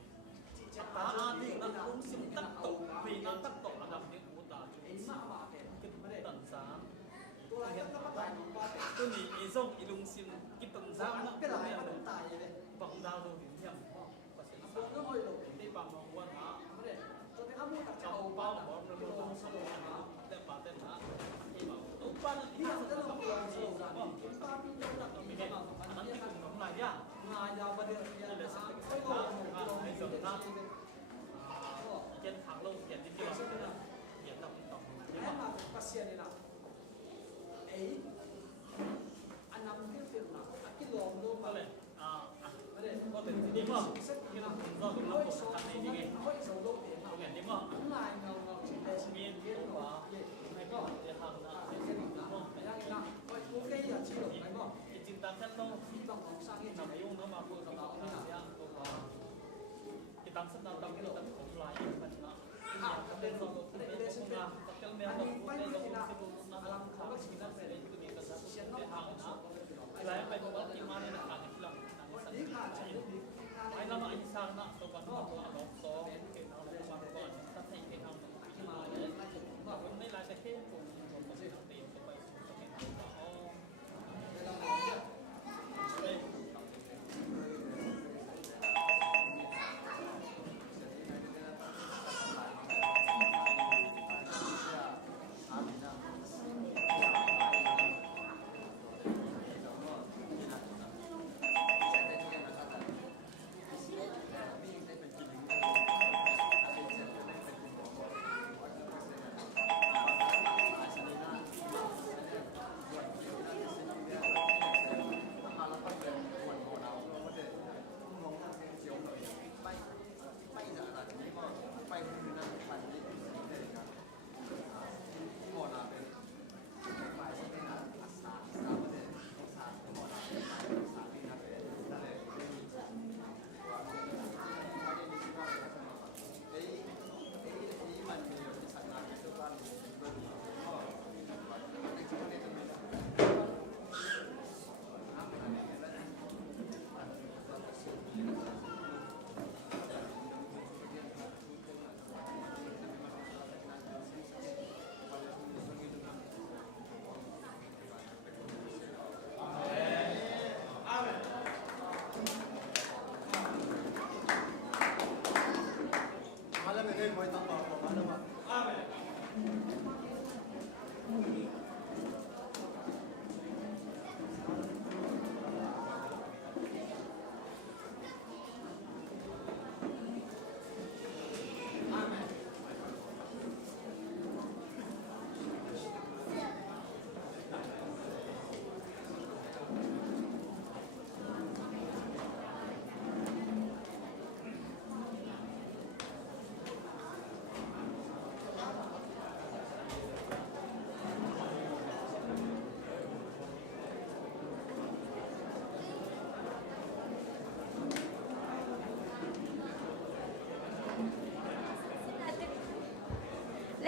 ตาอาดีนักคุ้มสิบตักตกปีนักตักตกอันดับนี้กูตาจุ ไอ้ ด มาว่าเป็น คิดตันสาม ตัวอะไรก็มาตายของป้าเป็น ตัวนี้อีส่งอีลุงซิมคิดตันสามนะ เป็นอะไรมันตายเลย บังดาวดูถึงยังภาษา ตัวก็ไม่หลง ที่บางมองว่านะ ไม่ได้ตัวที่เขาพูดกับ เจ้า เจ้า เป้า ป้า บอกเราเราต้องสมุนนะแต่ป่าแต่นะที่บอกตุ๊กปั้นที่ ที่ เรา เรา จะ จะ ต้ ต้ อ อง ง เป เป ลี่ ลี่ ย ย น น โซ่ โซ่ ว่า ป้าพี่ต้องรับ มีเด็กมันที่กลุ่มน้ำลายเนี่ย งานยาวประเดี๋ยว นี่เลยสักสักนะไอ้ส่วนนะเย็นขังลงเย็นที่เราเย็นเราต้องที่ แล้ ว่า วมาปัสเซียนี่นะไอ้อันนั้นที่เป็นนะกิโลนึง ก็ มา เล เลย ย ก็เป็นที่นี่ว่า สัก nó cũng lắm một thằng này đi nghe không nghe tiếng không miên tiếng quá hay có để hàng là không cái chính tăng chất đâu nằm yêu nó mà vừa nó là gì cái tăng chất nào tăng cái tăng cũng lại mình nó nhà tăng lên rồi cũng là cái mèo nó cũng lên rồi cũng sẽ cũng nó làm khá là chính xác sẽ đến cái này cái sản phẩm để hàng nó lại phải có cái mà này là hàng cái làm sản phẩm ai làm anh sang nó tôi còn nó nó có cái nó là quan còn tất thành cái nó mà cũngไม่lại cái cũng có thể tiền tôi phải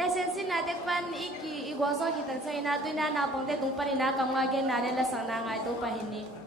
Lesson natin pan igwaso kita sa ina tu na napong te tung panina kamwagen na nila sana nga ito pahini.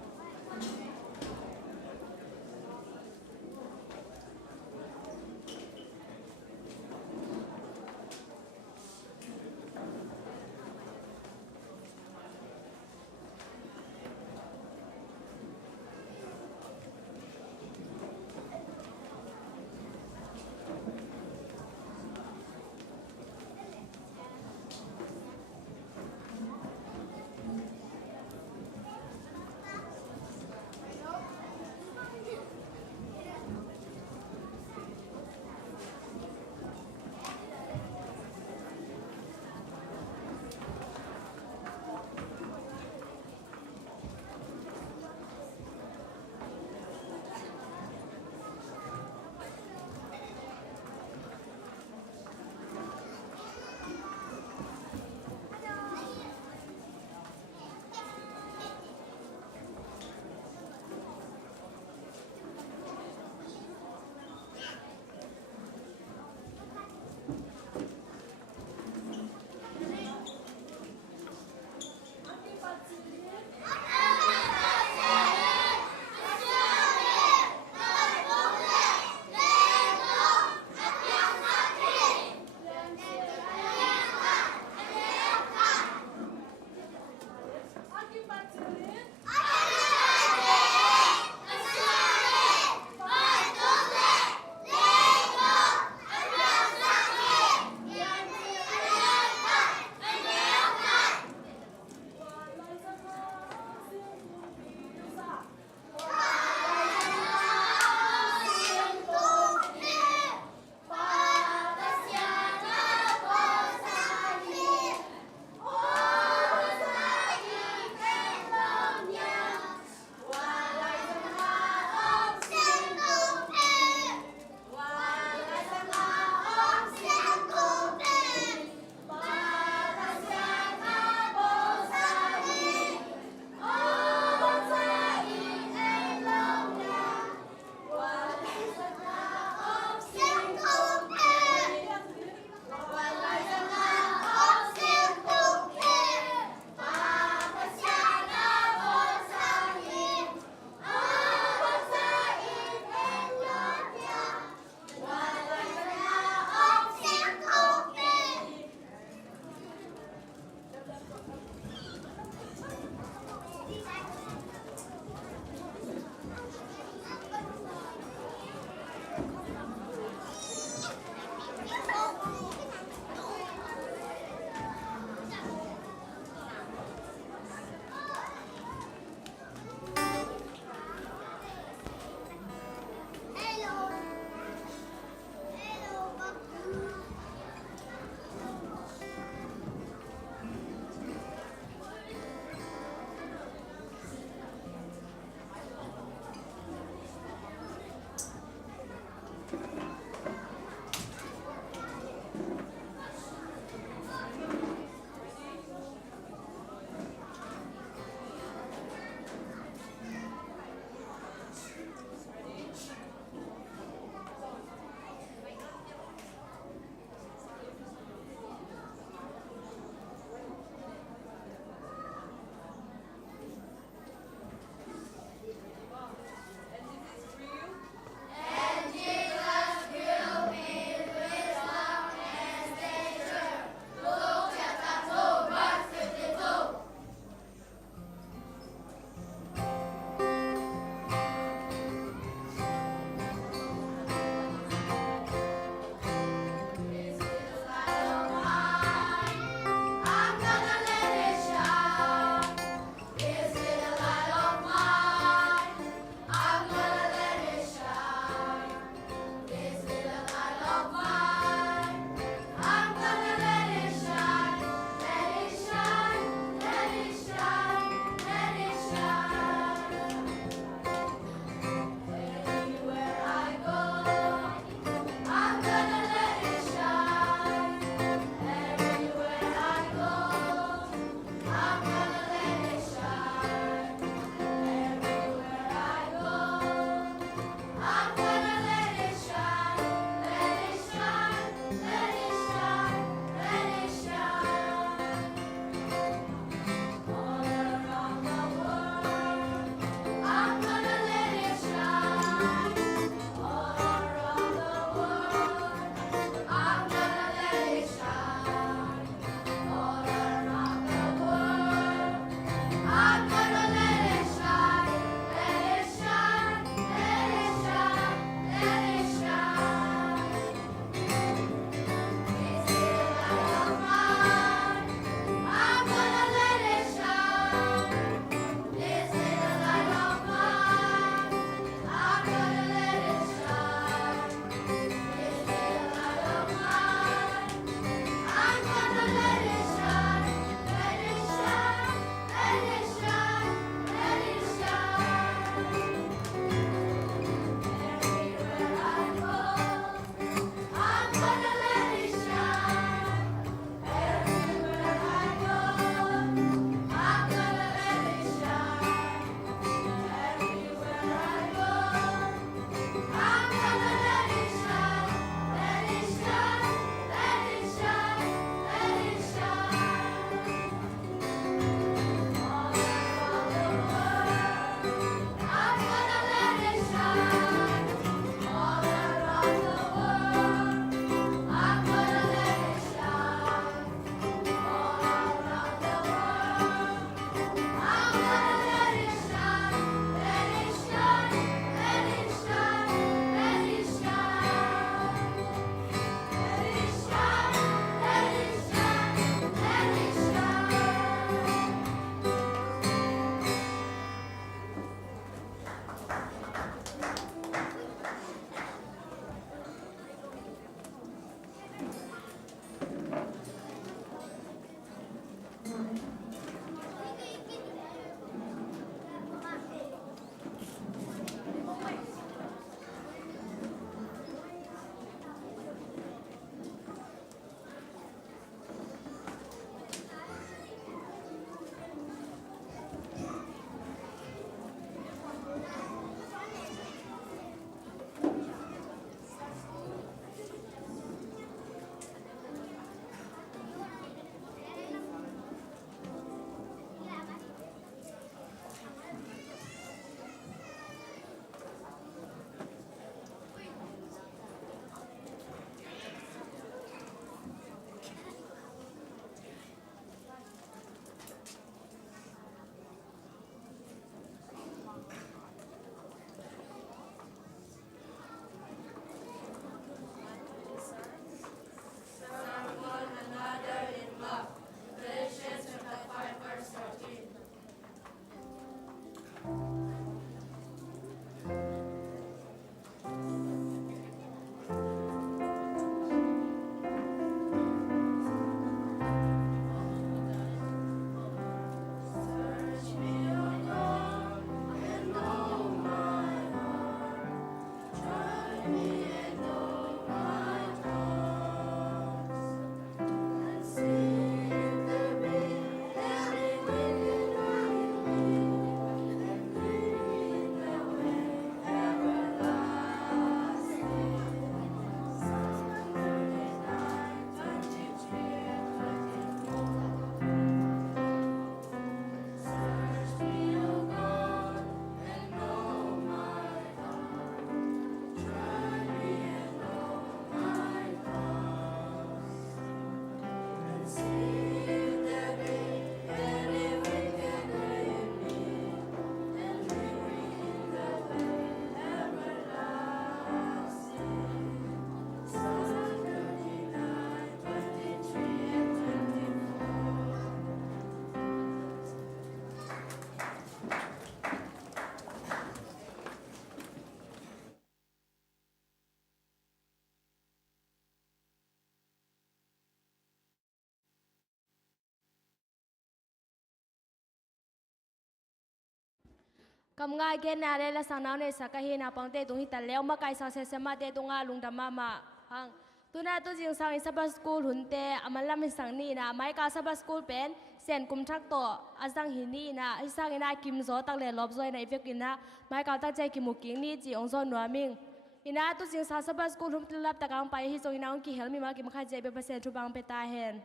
cầm ngay cái nào đây là sáng nào này sáng cái nào bằng tê tung hít tạt leo mà cái sáng sẽ mà tê tung ngà lung đam mà hang tu na tu jing sang isaba school hun tê amalam hi sang ni na mai ka saba school pen sen kum thak to azang hi ni na isang ina kim zo tak le lob zoi na ifek ina mai ka tak chai ki muking ni chi ong zo no ming ina tu jing sa saba school hum tlap takang pai hi zo ina ong ki helmi ma ki ma khai jai be pasen thu bang pe ta hen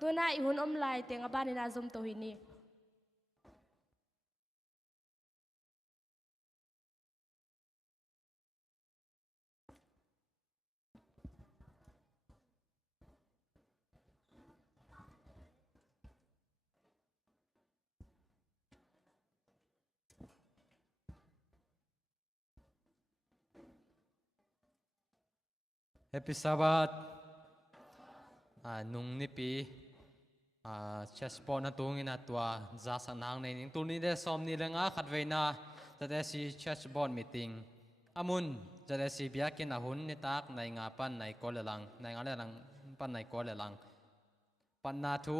tu na i hun om lai teng aban ina zum to hi ni Happy Sabbath. Nung ni pi chessboard na tungin atwa za sanang nei ning tuni de som ni lenga khatveina tade si chessboard meeting amun tade si biakin ahun ni tak nai nga pan nai ko lelang nai nga lelang pan nai ko lelang pan na thu